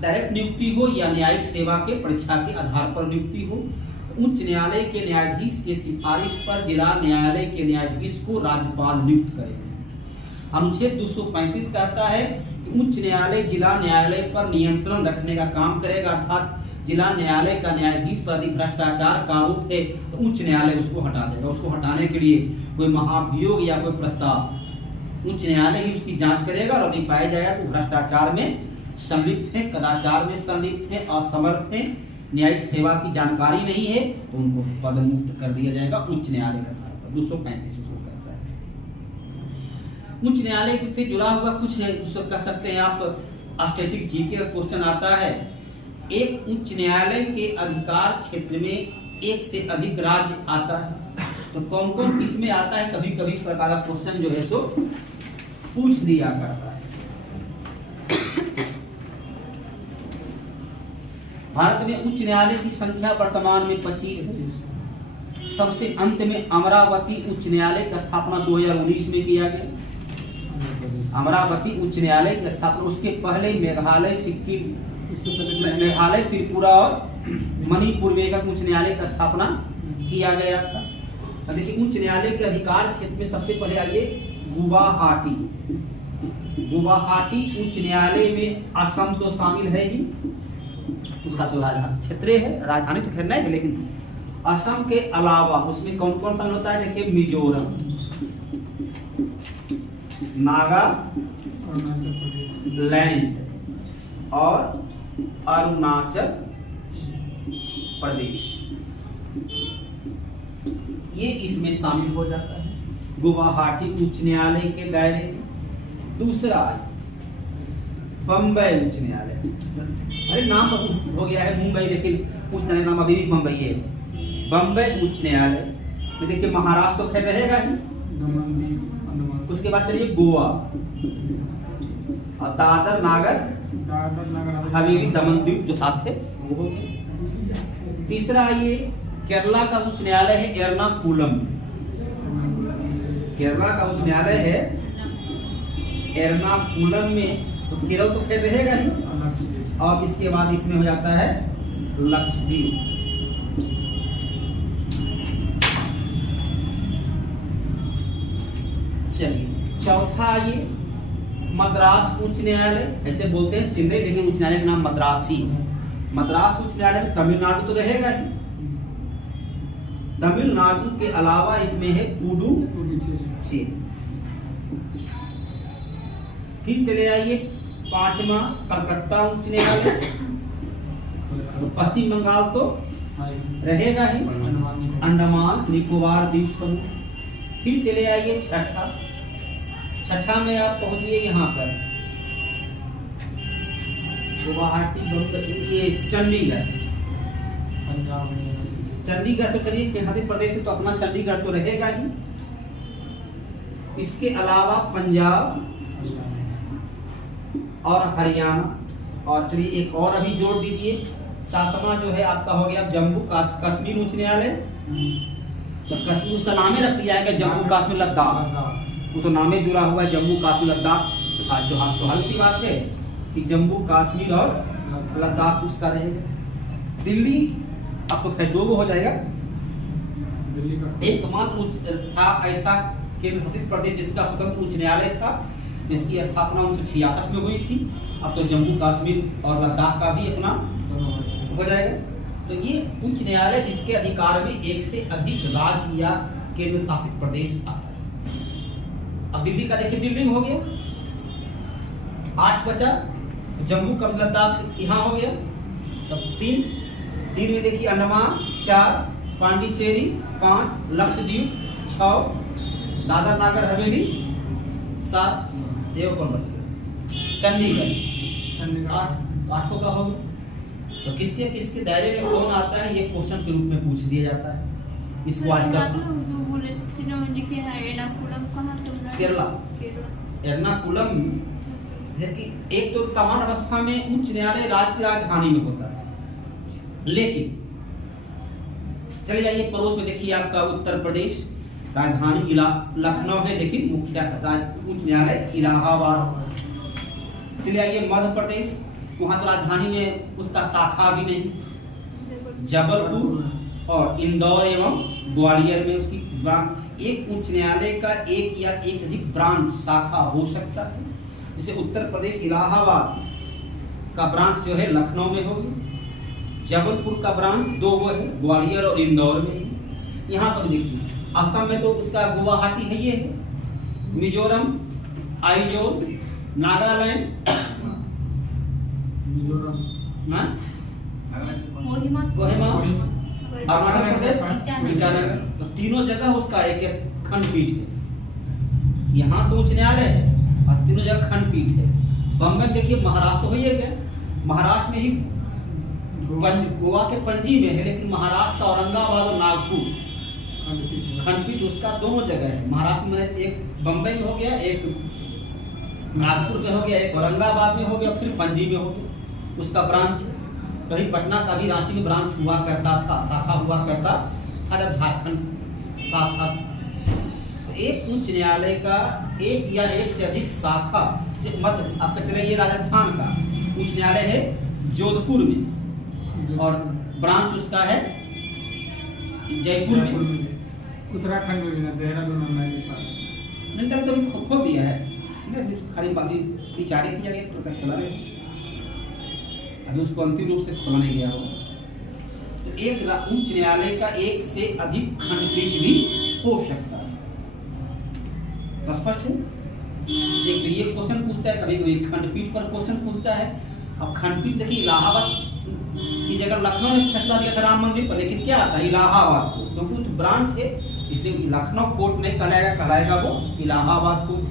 डायरेक्ट नियुक्ति हो या न्यायिक सेवा के परीक्षा के आधार पर नियुक्ति हो, उच्च न्यायालय के न्यायाधीश के सिफारिश पर जिला न्यायालय के न्यायाधीश को राज्यपाल नियुक्त करेगा। अनुच्छेद 235 कहता है कि उच्च न्यायालय जिला न्यायालय पर नियंत्रण रखने का काम करेगा, अर्थात जिला न्यायालय का न्यायाधीश पर यदि भ्रष्टाचार का आरोप है तो उच्च न्यायालय उसको हटा देगा। उसको हटाने के लिए कोई महाभियोग या कोई प्रस्ताव उच्च न्यायालय ही उसकी जांच करेगा, और यदि पाया जाएगा तो भ्रष्टाचार में संलिप्त है, कदाचार में संलिप्त है, असमर्थ है, न्यायिक सेवा की जानकारी नहीं है, तो उनको पद मुक्त कर दिया जाएगा उच्च न्यायालय का। 235 उसको कहता है। उच्च न्यायालय से जुड़ा हुआ कुछ है, उसको कह सकते हैं आप स्टैटिक जीके का क्वेश्चन आता है। एक उच्च न्यायालय के अधिकार क्षेत्र में एक से अधिक राज्य आता है, तो कौन कौन किसमें आता है, कभी कभी इस प्रकार का क्वेश्चन जो है सो पूछ दिया करता है। भारत में उच्च न्यायालय की संख्या वर्तमान में 25 है। सबसे अंत में अमरावती उच्च न्यायालय की स्थापना 2019 में किया गया। अमरावती उच्च न्यायालय की स्थापना, उसके पहले मेघालय, सिक्किम, मेघालय, त्रिपुरा और मणिपुर में एक उच्च न्यायालय की स्थापना किया गया था। तो देखिए उच्च न्यायालय के अधिकार क्षेत्र में सबसे पहले आइए गुवाहाटी। गुवाहाटी उच्च न्यायालय में असम तो शामिल है ही, उसका तो राजधानी क्षेत्र है, राजधानी तो खैर नहीं है, लेकिन असम के अलावा उसमें कौन कौन शामिल होता है, देखिए मिजोरम, नागालैंड और अरुणाचल प्रदेश, ये इसमें शामिल हो जाता है गुवाहाटी उच्च न्यायालय के दायरे में। दूसरा बम्बई उच्च न्यायालय, अरे नाम हो गया है मुंबई, लेकिन उच्च न्यायालय नाम अभी भी बम्बई है। बम्बई उच्च न्यायालय में देखिए महाराष्ट्र तो खैर रहेगा ही, उसके बाद चलिए गोवा और दादर नागर हवेली दमन द्वीप जो साथ थे वो हो गए। तीसरा ये केरला का उच्च न्यायालय है एर्नाकुलम। केरला का उच्च न्यायालय है एर्नाकुलम में, तो केरल तो खैर रहेगा ही, और इसके बाद इसमें हो जाता है लक्षद्वीप। चलिए चौथा ये मद्रास उच्च न्यायालय, ऐसे बोलते हैं चेन्नई, लेकिन उच्च न्यायालय का नाम मद्रासी है। मद्रास उच्च न्यायालय में तमिलनाडु तो रहेगा ही, तमिलनाडु के अलावा इसमें है पुडुचेरी। फिर चले आइए पांचवा कलकत्ता उच्च न्यायालय, पश्चिम बंगाल तो रहेगा ही, अंडमान निकोबार द्वीप समूह। फिर चले आइए छठा में आप पहुंचिए यहाँ पर गुवाहाटी, ये चंडीगढ़। चंडीगढ़ तो चलिए केंद्रीय प्रदेश है तो अपना चंडीगढ़ तो रहेगा ही, इसके अलावा पंजाब और हरियाणा, और चलिए एक और अभी जोड़ दीजिए, सातवां जो है आपका हो गया जम्मू कश्मीर उच्च न्यायालय। तो कश्मीर उसका नाम ही रख दिया है कि जम्मू कश्मीर लद्दाख, वो तो नामे जुड़ा हुआ है जम्मू कश्मीर लद्दाख, जो स्वाभाविक सी बात है कि जम्मू कश्मीर और लद्दाख उसका रहेगा। दिल्ली अब तो खैर 2 हो जाएगा, एकमात्र था ऐसा केंद्र शासित प्रदेश जिसका स्वतंत्र उच्च न्यायालय था, जिसकी स्थापना 1966 में हुई थी। अब तो जम्मू कश्मीर और लद्दाख का भी अपना हो जाएगा। तो ये उच्च न्यायालय जिसके अधिकार में एक से अधिक राज्य या केंद्र शासित प्रदेश आता है। अब दिल्ली का देखिए, दिल्ली में हो गया 8 बचा, जम्मू कश्मीर लद्दाख यहाँ हो गया, तब 3 में देखिए अंडमान 4, पांडिचेरी 5, लक्षद्वीप 6, दादर नागर हवेली 7, देखो कौन बच गया, चंडीगढ़ 8 को का हो गया। तो किसके किसके दायरे में कौन आता है, ये क्वेश्चन के रूप में पूछ दिया जाता है। इसको आजकल जो बोले लिखे हैं एर्नाकुलम कहाँ तुम केरला, एर्नाकुलम, जैसे कि एक तो सामान्य अवस्था में उच्च न्यायालय राज्य की राजधानी में होता है, लेकिन चले जाइए पड़ोस में, देखिए आपका उत्तर प्रदेश, राजधानी लखनऊ है, लेकिन मुख्य उच्च न्यायालय इलाहाबाद। चले आइए मध्य प्रदेश, वहां तो राजधानी में उसका शाखा भी नहीं, जबलपुर और इंदौर एवं ग्वालियर में उसकी ब्रांच। एक उच्च न्यायालय का एक या एक अधिक ब्रांच शाखा हो सकता है। जैसे उत्तर प्रदेश इलाहाबाद का ब्रांच जो है लखनऊ में होगी, जबलपुर का ब्रांच 2 है, ग्वालियर और इंदौर में। यहाँ पर देखिए असम में तो उसका गुवाहाटी है, ये है, मिजोरम, आइजोल, नागालैंड, कोहिमा अरुणाचल प्रदेश, ईटानगर, तो तीनों जगह उसका एक एक खंडपीठ है। यहाँ तो उच्च न्यायालय है और तीनों जगह खंडपीठ है। बम्बई में देखिए, महाराष्ट्र तो हो ही गया, महाराष्ट्र में ही गोवा के पणजी में है, लेकिन महाराष्ट्र का औरंगाबाद और नागपुर खंडपीठ उसका दोनों जगह है। महाराष्ट्र में एक बम्बई में हो गया, एक नागपुर में हो गया, एक औरंगाबाद में हो गया, फिर पणजी में हो गया उसका ब्रांच। कहीं पटना का भी रांची में ब्रांच हुआ करता था, शाखा हुआ करता था जब झारखंड साथ था। तो एक उच्च न्यायालय का एक या एक से अधिक शाखा से मध्य, आपका चले ये राजस्थान का उच्च न्यायालय है जोधपुर में, और ब्रांच उसका है जयपुर में। उत्तराखंड में भी ना, देहरादून में नहीं तब तो खो दिया है, खाली बाकी विचारे किया गया, प्रकट करा रहे, अभी उसको अंतिम रूप से खोला नहीं गया हो। तो एक उच्च न्यायालय का एक से अधिक खंडपीठ भी हो सकता है। तो स्पष्ट है। एक ये क्वेश्चन पूछता है, कभी कभी खंडपीठ पर क्वेश्चन पूछता है। अब खंडपीठ देखिए, इलाहाबाद की जगह लखनऊ ने फैसला दिया था राम मंदिर पर, लेकिन क्या आता है इलाहाबाद को, क्योंकि तो ब्रांच है, इसलिए लखनऊ कोर्ट नहीं कहलाएगा वो इलाहाबाद कोर्ट।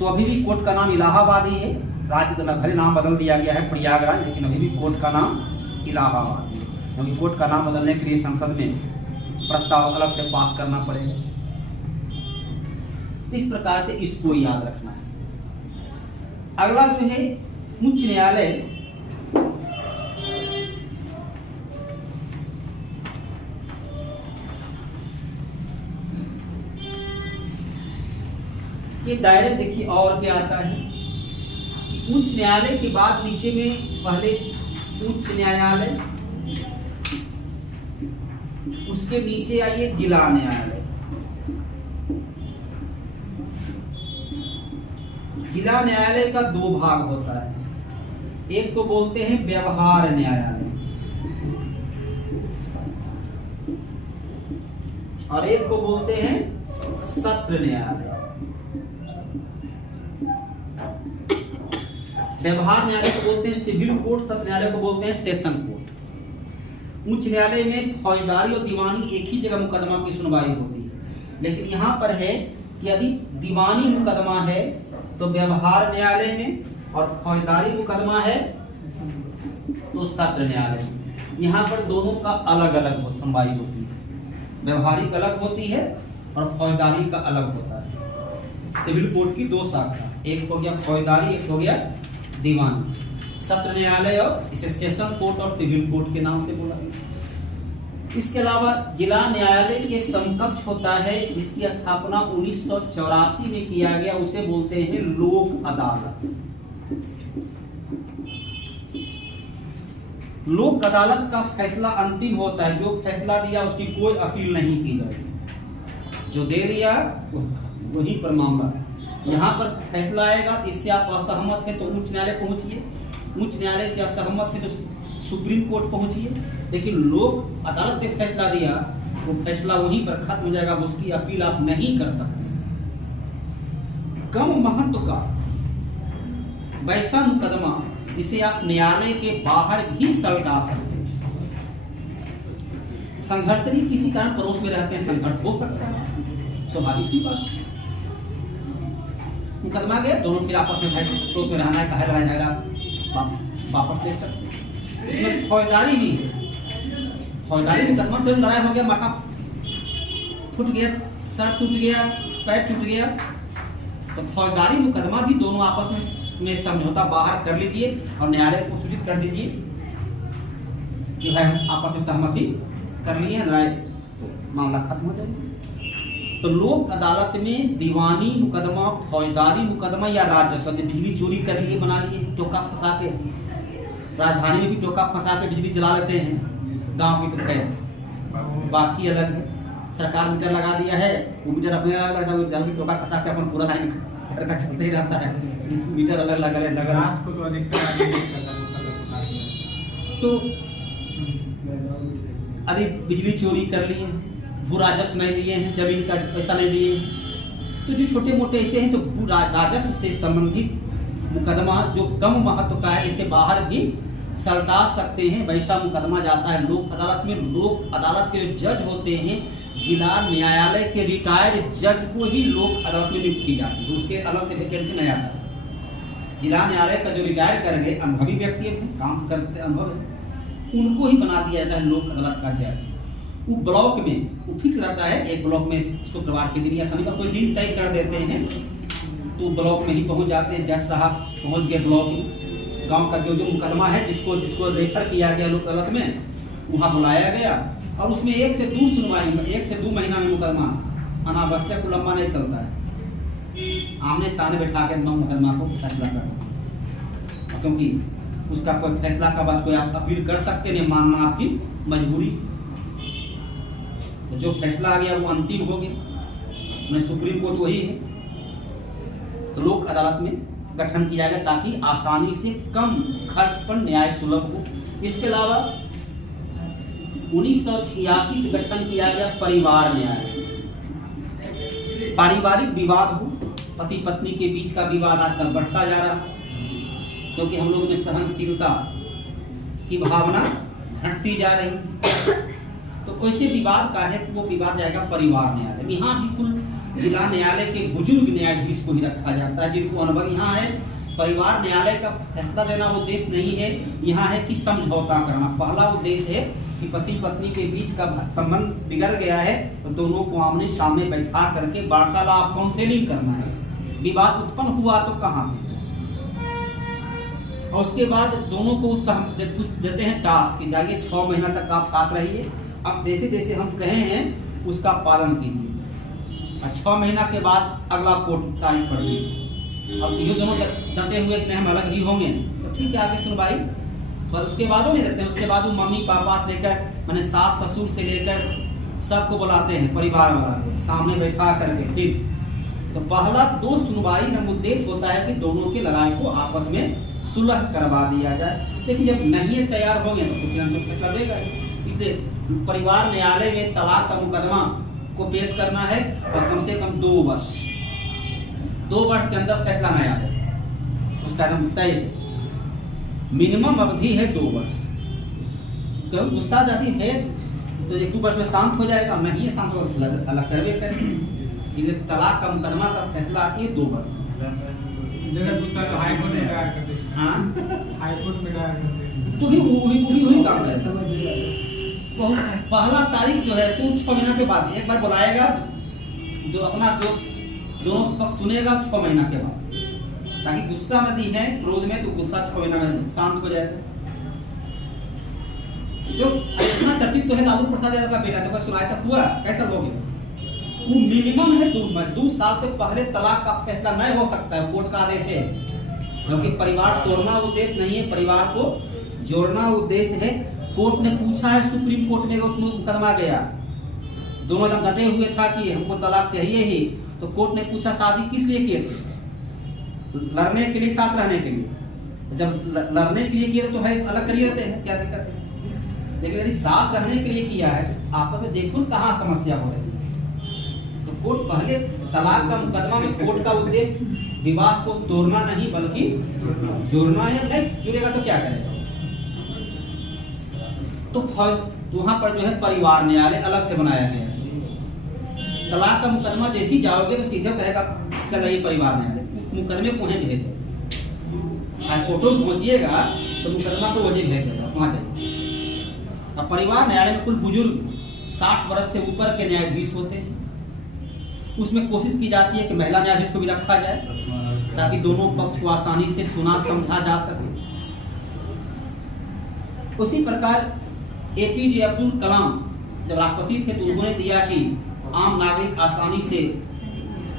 तो अभी भी कोर्ट का नाम इलाहाबाद ही है, राज्य का भले नाम बदल दिया गया है प्रयागराज, लेकिन अभी भी कोर्ट का नाम इलाहाबाद है, क्योंकि कोर्ट का नाम बदलने के लिए संसद में प्रस्ताव अलग से पास करना पड़ेगा। इस प्रकार से इसको याद रखना है। अगला जो है उच्च न्यायालय, ये दायरे देखिए और क्या आता है। उच्च न्यायालय के बाद नीचे में पहले उच्च न्यायालय, उसके नीचे आइए जिला न्यायालय। जिला न्यायालय का 2 भाग होता है, एक को बोलते हैं व्यवहार न्यायालय और एक को बोलते हैं सत्र न्यायालय। व्यवहार न्यायालय को बोलते हैं सिविल कोर्ट, सत्र न्यायालय को बोलते हैं सेशन कोर्ट। उच्च न्यायालय में फौजदारी और दीवानी एक ही जगह मुकदमा की सुनवाई होती है, लेकिन यहाँ पर है कि यदि दीवानी मुकदमा है तो व्यवहार न्यायालय में, और फौजदारी मुकदमा है तो सत्र न्यायालय में। यहाँ पर दोनों का अलग अलग सुनवाई होती है, व्यवहारिक अलग होती है और फौजदारी का अलग होता है। सिविल कोर्ट की 2 शाखा, एक हो गया फौजदारी, एक हो गया दीवानी। सत्र न्यायालय और इसे सेशन कोर्ट और सिविल कोर्ट के नाम से बोला गया। इसके अलावा जिला न्यायालय के समकक्ष होता है, जिसकी स्थापना 1984 में किया गया, उसे बोलते हैं लोक अदालत। लोक अदालत का फैसला अंतिम होता है, जो फैसला दिया उसकी कोई अपील नहीं की जाएगी, जो दे दिया वही पर मामला। यहाँ पर फैसला आएगा, इससे आप असहमत हैं तो उच्च न्यायालय पहुंचिए, उच्च न्यायालय से असहमत है तो सुप्रीम कोर्ट पहुंचिए, लेकिन लोक अदालत ने फैसला दिया वो फैसला वहीं पर खत्म हो जाएगा, उसकी अपील आप नहीं कर सकते। कम महत्व का वैसा मुकदमा जिसे आप न्यायालय के बाहर भी सलटा सकते हैं। संघर्ष नहीं, किसी कारण पड़ोस में रहते हैं, संघर्ष हो सकता है, स्वाभाविक सी बात। मुकदमा गया, दोनों फिर आपस में भाई पड़ोस में रहना है, कहा लड़ाई झगड़ा वापस ले सकते हैं। इसमें फौजदारी भी है, फौजदारी मुकदमा से लड़ाई हो गया, माथा फूट गया, सर टूट गया, पैर टूट गया, तो फौजदारी मुकदमा भी दोनों आपस में समझौता बाहर कर लीजिए और न्यायालय को सूचित कर दीजिए कि भाई हम आपस में सहमति कर लिए, लड़ाई तो मामला खत्म हो जाएगा। तो लोक अदालत में दीवानी मुकदमा, फौजदारी मुकदमा या राजस्व, बिजली चोरी कर लिए, बना लिए, टोका फंसा के, राजधानी में भी टोका फंसा के बिजली चला लेते हैं, गांव की तो खैर बात ही अलग है। सरकार मीटर लगा दिया है, वो मीटर अपने अलग टोका फंसा के अपन पूरा लाइन घर का चलते ही रहता है, मीटर अलग लगा लगा। रात को तो अधिकतर आदमी नहीं करता, वो सब लोग उठा के। तो अधिक बिजली चोरी कर लिए, भू राजस्व नहीं दिए हैं, जमीन का पैसा नहीं दिए, तो जो छोटे मोटे ऐसे हैं तो भू राजस्व से संबंधित मुकदमा जो कम महत्व का है, इसे बाहर भी सलटा सकते हैं, वैसा मुकदमा जाता है लोक अदालत में। लोक अदालत के जो जज होते हैं, जिला न्यायालय के रिटायर्ड जज को ही लोक अदालत में नियुक्त की जाती है, उसके अलग से वैकेंसी नहीं आता है। जिला न्यायालय का जो रिटायर कर गए अनुभवी व्यक्ति है, काम करते अनुभव है, उनको ही बना दिया जाता है लोक अदालत का जज। वो ब्लॉक में वो फिक्स रहता है, एक ब्लॉक में शुक्रवार के दिन या शनिवार कोई दिन तय कर देते हैं, तो ब्लॉक में ही पहुंच जाते हैं। जज साहब पहुंच गए ब्लॉक में, गांव का जो जो मुकदमा है जिसको रेफर किया गया लोक अदालत में, वहाँ बुलाया गया और उसमें 1 से 2 सुनवाई, 1 से 2 महीना में मुकदमा अनावश्यक लंबा नहीं चलता है। आमने सामने बैठा के मुकदमा को फैसला करना, क्योंकि उसका कोई फैसला का बाद कोई आप अपील कर सकते नहीं, मानना आपकी मजबूरी। जो फैसला आ गया वो अंतिम हो गया, सुप्रीम कोर्ट वही है। तो लोक अदालत में गठन किया गया ताकि आसानी से कम खर्च पर न्याय सुलभ हो। इसके अलावा 1986 से गठन किया गया परिवार न्यायालय। पारिवारिक विवाद हो, पति पत्नी के बीच का विवाद आजकल बढ़ता जा रहा है, क्योंकि हम लोग में सहनशीलता की भावना घटती जा रही है। तो ऐसे विवाद का है कि वो विवाद जाएगा परिवार न्यायालय। यहाँ बिल्कुल जिला न्यायालय के बुजुर्ग न्यायाधीश को ही रखा जाता है, जिनको अनुभव यहाँ है। परिवार न्यायालय का फैसला देना उद्देश्य नहीं है, यहाँ है कि समझौता करना। पहला उद्देश्य है कि पति पत्नी के बीच का संबंध बिगड़ गया है, तो दोनों को आमने सामने बैठा करके वार्तालाप, काउंसलिंग करना है। विवाद उत्पन्न हुआ तो कहाँ पे, और उसके बाद दोनों को कुछ देते हैं टास्क कि जाइए 6 महीना तक आप साथ रहिए, अब जैसे जैसे हम कहे हैं उसका पालन कीजिए, और 6 महीना के बाद अगला कोर्ट तारीख पड़ गई। अब ये दोनों डटे हुए कि हम अलग ही होंगे, तो ठीक है आगे सुनवाई, पर उसके बाद वो नहीं देते हैं। उसके बाद वो मम्मी पापा से लेकर मैंने सास ससुर से लेकर सबको बुलाते हैं, परिवार वाला सामने बैठा करके। फिर तो पहला 2 सुनवाई का उद्देश्य होता है कि दोनों की लड़ाई को आपस में सुलह करवा दिया जाए। लेकिन जब नहीं तैयार होंगे तो फिर फैसला देगा। इसलिए परिवार न्यायालय में तलाक का मुकदमा को पेश करना है और कम से कम 2 वर्ष के अंदर फैसला नहीं आए, उसका एकदम तय मिनिमम अवधि है 2 वर्ष। तो गुस्सा जाती है तो 1-2 वर्ष में शांत हो जाएगा, नहीं है शांत होगा अलग करवे करेंगे। तलाक का मुकदमा का फैसला आती है 2 वर्ष। गुस्सा तो हाई कोर्ट में दायर करते हैं। हाँ, हाई कोर्ट में दायर करते हैं, तो भी वही काम करेगा। पहला तारीख जो है 6 महीना के बाद एक बार बुलाएगा, जो अपना दोनों पक्ष सुनेगा 6 महीना के बाद, ताकि गुस्सा नदी है क्रोध में, तो गुस्सा 6 महीना में शांत हो जाएगा। जो इतना चर्चित तो है लालू प्रसाद यादव का बेटा, तो सुनाया तक हुआ कैसा लोग, वो मिनिमम है 2 साल से पहले तलाक का फैसला नहीं हो सकता है, कोर्ट का आदेश है। क्योंकि परिवार तोड़ना उद्देश्य नहीं है, परिवार को जोड़ना उद्देश्य है। कोर्ट ने पूछा है, सुप्रीम कोर्ट में मुकदमा गया, दोनों एकदम डटे हुए था कि हमको तलाक चाहिए ही, तो कोर्ट ने पूछा शादी किस लिए किए थे, लड़ने के लिए, साथ रहने के लिए। जब लड़ने के लिए किए तो भाई अलग करिए रहते हैं, क्या दिक्कत है। लेकिन यदि साथ रहने के लिए किया है आपस में देखो कहाँ समस्या हो रही है। तो कोर्ट पहले तलाक का मुकदमा में कोर्ट का उद्देश्य विवाह को तोड़ना नहीं बल्कि जोड़ना है। नहीं जुड़ेगा तो क्या करेगा। तो वहां पर जो है परिवार न्यायालय अलग से बनाया गया है। तलाक का मुकदमा जैसे ही जाओगे तो सीधे कहेगा चलिए परिवार न्यायालय, मुकदमे को वहीं भेज दो। हाईकोर्टों पहुंचिएगा तो मुकदमा को वहीं भेज देगा, वहां जाइए। अब परिवार न्यायालय में कुल बुजुर्ग 60 वर्ष से ऊपर के न्यायाधीश होते हैं। उसमें कोशिश की जाती है कि महिला न्यायाधीश को भी रखा जाए ताकि दोनों पक्ष को आसानी से सुना समझा जा सके। उसी प्रकार एपीजे अब्दुल कलाम जब राष्ट्रपति थे तो उन्होंने दिया कि आम नागरिक आसानी से,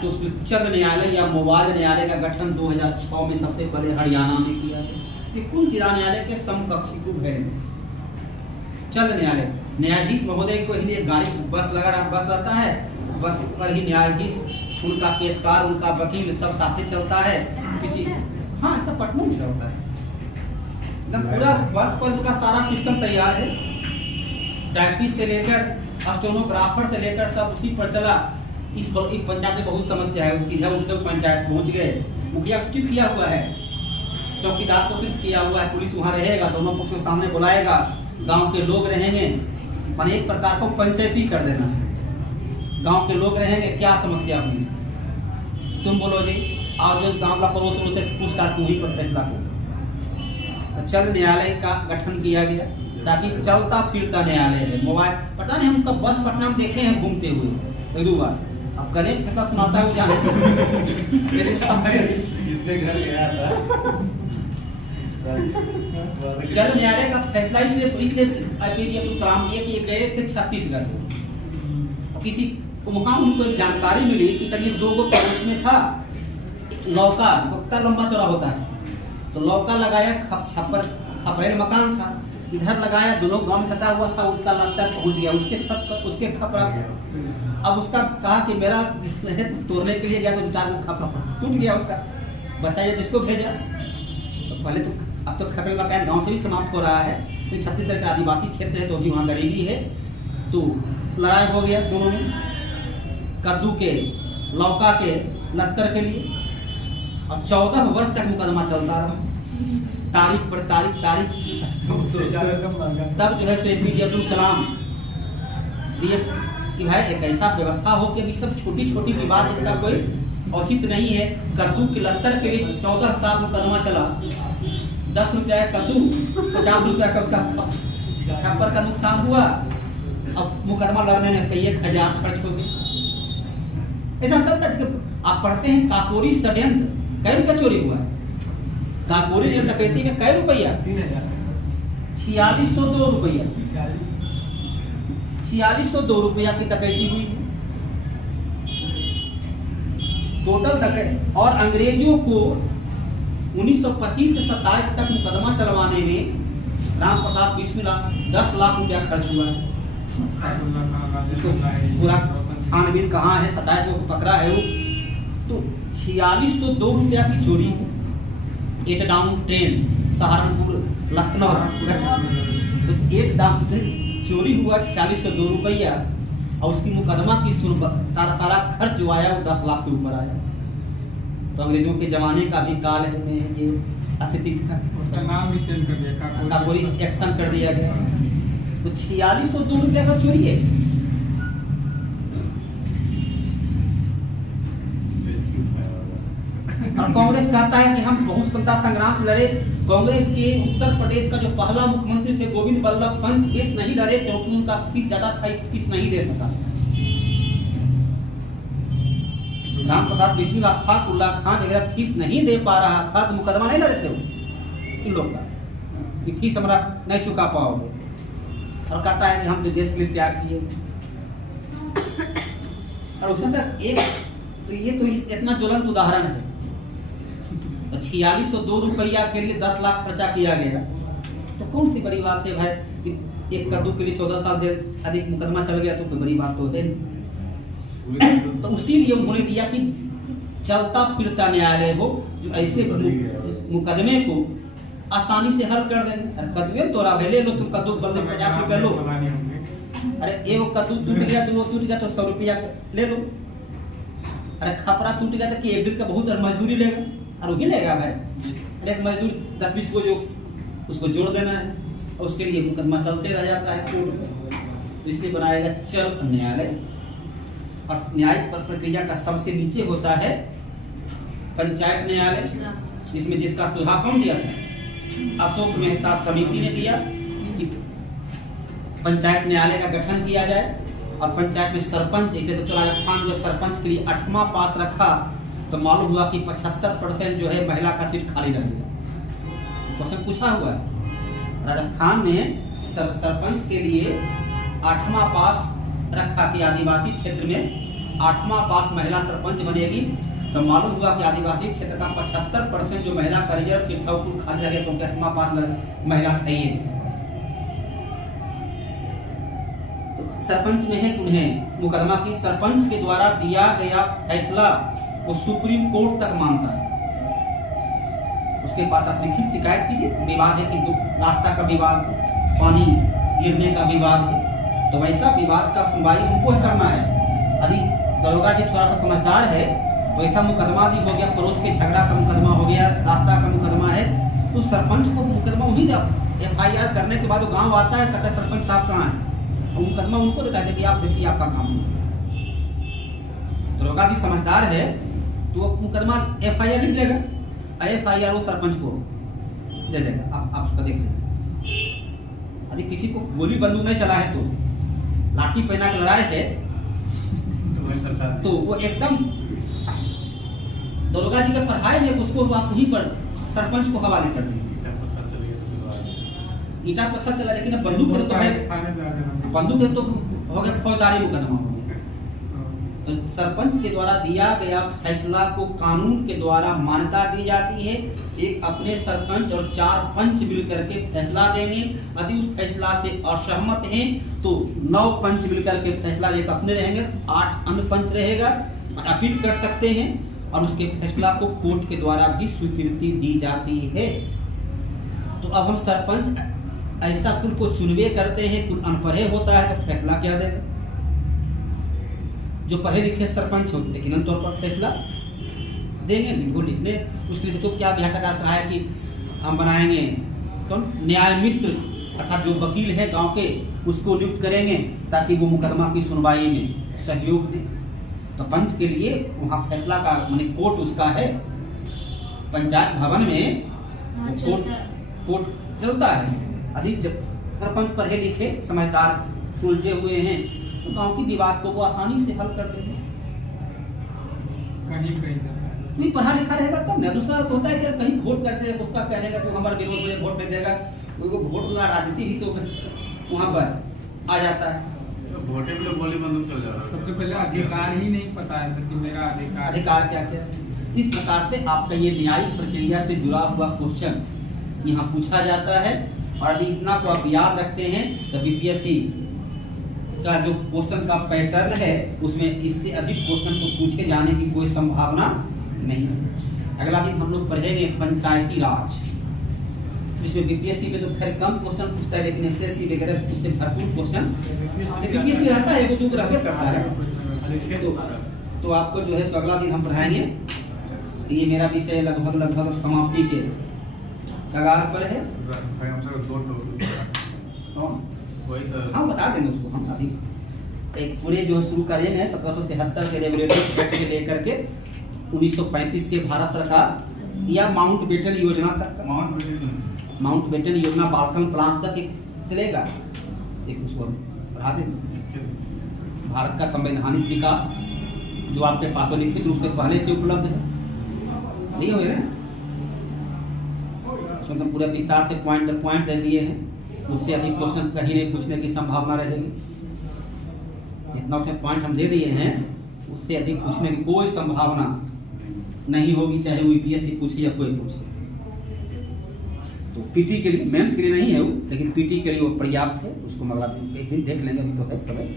तो उसमें चंद न्यायालय या मोबाइल न्यायालय का गठन 2006 में सबसे पहले हरियाणा में किया गया। कुल जिला न्यायालय के समकक्षी को घेरे चंद न्यायालय। न्यायाधीश महोदय को लिए गाड़ी बस रहता है, बस पर ही न्यायाधीश, उनका पेशकार, उनका वकील सब साथे चलता है। किसी हाँ ऐसा पटना में चलता है एकदम पूरा बस पर उनका सारा सिस्टम तैयार है। टाइपिस्ट से लेकर स्टेनोग्राफर से लेकर सब उसी पर चला। इस पंचायत में बहुत समस्या है, सीधा उनके पंचायत पहुंच गए। मुखिया सूचित किया हुआ है, चौकीदार को सूचित किया हुआ है, पुलिस वहां रहेगा, दोनों पक्षों के सामने बुलाएगा, गांव के लोग रहेंगे। माने एक प्रकार को पंचायती कर देना है। गांव के लोग रहेंगे, क्या समस्या हुई तुम बोलो जी, आज जो गांव का पड़ोस से पूछताछ वहीं पर फैसला हो। चंद न्यायालय का गठन किया गया ताकि चलता फिरता न्यायालय है। मोबाइल पता नहीं, हम उनका बस पटना में देखे हैं घूमते हुए एक दो बार। अब कने फैसला सुनाता है वो जाने इसके घर गया था। चंद न्यायालय का फैसला इसलिए अब्दुल कलाम दिए कि गए थे छत्तीसगढ़। किसी वहां उनको जानकारी मिली कि चलिए दो गो पड़ोस में था लौका, लंबा चौड़ा होता है, तो लौका लगाया, खपरेल मकान था, इधर लगाया, दोनों गांव में सटा हुआ था, उसका लत्तर पहुंच गया उसके छत पर, उसके खपरा। अब उसका कहा कि मेरा तोड़ने के लिए गया तो चार खपरा टूट गया उसका। बच्चा ये जिसको भेजा तो पहले तो अब तो खपरेल मकान गांव से भी समाप्त हो रहा है, तो छत्तीसगढ़ का आदिवासी क्षेत्र है तो अभी वहाँ गरीबी है, तो लड़ाई हो गया दोनों में, कद्दू के लौका के लत्तर के लिए। और 14 वर्ष तक मुकदमा चलता रहा, तारीख पर तारीख। तब जो है एपीजे अब्दुल कलाम दिए कि भाई एक ऐसा व्यवस्था हो कि सब छोटी छोटी विवाद इसका कोई औचित्य नहीं है। कद्दू के लत्तर के लिए 14 साल मुकदमा चला। 10 रुपया का कद्दू, 50 रुपया का उसका छप्पर का नुकसान हुआ। अब मुकदमा लड़ने में कई 1,000 खर्च हो गए। ऐसा चलता है। आप पढ़ते हैं काकोरी षड्यंत्र, कै रुपया चोरी हुआ है काकोरी डकैती में, कै रुपया 4602 रुपया, 4602 रुपया की डकैती हुई टोटल डकैती। और अंग्रेजों को 1925 से 27 तक मुकदमा चलवाने में राम प्रसाद बिस्मिल्लाह 10 लाख रुपया खर्च हुआ है। पूरा छानबीन कहाँ है, 27 को पकड़ा है वो। तो 4602 रुपया की चोरी है। 8 डाउन ट्रेन सहारनपुर लखनऊ, तो 8 डाउन ट्रेन चोरी हुआ 4602 रुपया। और उसकी मुकदमा की सारा खर्च जो आया वो 10 लाख से ऊपर आया। तो अंग्रेजों के जमाने का भी काल है में ये स्थिति था, उसका नाम भी चेंज कर दिया, काकोरी एक्शन कर दिया गया। तो 4602 रुपया का चोरी है। और कांग्रेस कहता है कि हम बहुत स्वतंत्रता संग्राम लड़े। कांग्रेस के उत्तर प्रदेश का जो पहला मुख्यमंत्री थे गोविंद बल्लभ पंत केस नहीं लड़े क्योंकि उनका फीस ज्यादा था, फीस नहीं दे सका। राम प्रसाद बिस्मिल्लाह अफाकुल्लाह खान अगर फीस नहीं दे पा रहा था तो मुकदमा नहीं लड़े थे वो इन लोग का कि फीस हमारा नहीं चुका पाओगे। और कहता है कि हम तो देश के लिए त्याग किए। और उसमें से एक तो ये तो इतना ज्वलंत उदाहरण है। तो 4602 रुपया के लिए 10 लाख खर्चा किया गया, तो कौन सी बड़ी बात है भाई। एक कद्दू के लिए 14 साल से अधिक मुकदमा चल गया तो कोई बड़ी बात तो है नहीं। तो उसीलिए उन्होंने दिया कि चलता फिरता न्यायालय हो जो ऐसे मुकदमे को आसानी से हल कर दें। कद्दू तोड़ा ले लो, तुम कद्दू बदले 50 रुपये लो, अरे एगो कद्दू टूट गया, दो टूट गया तो 100 रुपया ले लो। अरे खपरा टूट गया तो कि एक दिन का बहुत मजदूरी लेगा, और वही लेगा भाई। एक मजदूर 10-20 को जो उसको जोड़ देना है, और उसके लिए मुकदमा चलते रह जाता है कोर्ट में। तो इसलिए बनाएगा चल न्यायालय। और न्यायिक प्रक्रिया का सबसे नीचे होता है पंचायत न्यायालय, जिसमें जिसका सुझाव कौन दिया था? अशोक मेहता समिति ने दिया कि पंचायत न्यायालय का गठन किया जाए। और पंचायत में सरपंच, जैसे तो राजस्थान जो सरपंच के लिए 8वां पास रखा, तो मालूम हुआ कि 75% जो है महिला का सीट खाली रह गया। क्वेश्चन पूछा हुआ है राजस्थान में सरपंच के लिए 8वां पास रखा कि आदिवासी क्षेत्र में 8वां पास महिला सरपंच बनेगी, तो मालूम हुआ कि आदिवासी क्षेत्र का 75% जो महिला का रिजर्व सीट था वो खाली रह गया, क्योंकि 8वां पास महिला था ही। तो सरपंच में है उन्हें मुकदमा की सरपंच के द्वारा दिया गया फैसला वो सुप्रीम कोर्ट तक मानता है। उसके पास आप लिखित शिकायत कीजिए, विवाद है कि रास्ता का विवाद है, पानी गिरने का विवाद है, तो वैसा विवाद का सुनवाई उनको ही करना है। यदि दरोगा जी थोड़ा सा समझदार है तो ऐसा मुकदमा भी हो गया, पड़ोस के झगड़ा का मुकदमा हो गया, रास्ता का मुकदमा है, तो सरपंच को मुकदमा वही FIR करने के बाद वो गांव आता है, कहता है सरपंच साहब कहाँ है, और मुकदमा उनको देता है कि आप देखिए आपका काम है। दरोगा जी समझदार है तो वो मुकदमा FIR लिख लेगा, FIR वो सरपंच को दे देगा, आप उसका देख लीजिए। यदि किसी को गोली बंदूक नहीं चला है, तो लाठी पहना के लड़ाई है, तो वो एकदम दरोगा जी का पढ़ाई है, उसको आप वहीं पर सरपंच को हवाले कर देंगे। ईटा पत्थर चला, लेकिन बंदूक है तो है, बंदूक है तो हो गया फौजदारी मुकदमा हो गया। तो सरपंच के द्वारा दिया गया फैसला को कानून के द्वारा मान्यता दी जाती है। एक अपने सरपंच और 4 पंच मिल करके फैसला देंगे। यदि उस फैसला से असहमत हैं तो 9 पंच मिल करके फैसला एक अपने रहेंगे, 8 अन्य पंच रहेगा, अपील कर सकते हैं, और उसके फैसला को कोर्ट के द्वारा भी स्वीकृति दी जाती है। तो अब हम सरपंच ऐसा कुल को चुनवे करते हैं, कुल अनपढ़े होता है तो फैसला क्या देगा? जो पढ़े लिखे सरपंच हो लेकिन आमतौर पर फैसला देंगे नहीं, वो लिखने उसके लिए तो क्या बिहार सरकार कहा है कि हम बनाएंगे कौन न्याय मित्र, अर्थात जो वकील है गांव के उसको नियुक्त करेंगे ताकि वो मुकदमा की सुनवाई में सहयोग दे। तो पंच के लिए वहाँ फैसला का माने कोर्ट उसका है, पंचायत भवन में कोर्ट चलता है। अधिक जब सरपंच पढ़े लिखे समझदार सुलझे हुए हैं तो गांव की विवाद को वो आसानी से हल कर देंगे। कोई पढ़ा लिखा रहेगा तब ना। दूसरा तो होता है कि कहीं वोट करते हैं, उसका कहने का तो हमारा विरोध में वोट नहीं देगा, वो वोट राजनीति भी तो वहाँ पर आ जाता है। वोटे में तो गोली बंदूक चल जा रहा है। सबसे पहले अधिकार ही नहीं पता है सर कि मेरा अधिकार क्या क्या। इस प्रकार से आपका ये न्यायिक प्रक्रिया से जुड़ा हुआ क्वेश्चन यहाँ पूछा जाता है। और यदि इतना को आप याद रखते हैं तो BPSC का जो क्वेश्चन का पैटर्न है उसमें इससे अधिक क्वेश्चन को पूछे जाने की कोई संभावना नहीं है। अगला दिन हम लोग पढ़ेंगे पंचायती राज, जिसमें BPSC में तो खैर कम क्वेश्चन पूछता है, लेकिन SSC वगैरह उससे भरपूर क्वेश्चन BPSC रहता है, एक दो रहते करता है। तो आपको जो है तो अगला दिन हम पढ़ाएंगे। ये मेरा विषय लगभग समाप्ति के कगार पर है। हम बता देंगे उसको, हम अभी एक पूरे जो है शुरू करेंगे 1773 के रेगुलेटरी एक्ट से लेकर के 1935 के भारत सरकार या माउंट बेटन योजना तक, माउंट बेटन योजना बाल्कन प्लान तक एक चलेगा, एक उसको पढ़ा देंगे। भारत का संवैधानिक विकास जो आपके पास लिखित रूप से पहले से उपलब्ध है, नहीं हो रहा उसमें तो पूरा विस्तार से पॉइंट दे दिए हैं। उससे अधिक क्वेश्चन कहीं नहीं पूछने की संभावना रहेगी। जितना उसमें पॉइंट हम दे दिए हैं उससे अधिक पूछने की कोई संभावना नहीं होगी, चाहे वो UPSC पूछे या कोई पूछे। तो PT के लिए, मेंस के लिए नहीं है वो, लेकिन PT के लिए वो पर्याप्त है। उसको हम अगला एक दिन देख लेंगे, अभी तो है समय।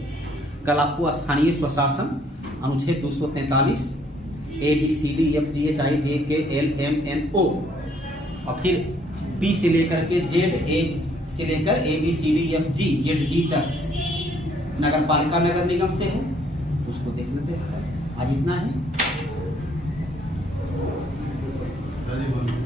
कल आपको स्थानीय स्वशासन अनुच्छेद 243 ABCDFGHIJKLMNO और फिर P से लेकर के Z A से लेकर ABCDFG ZG तक नगर पालिका नगर निगम से है, उसको देख लेते हैं। आज इतना है। बोलिए।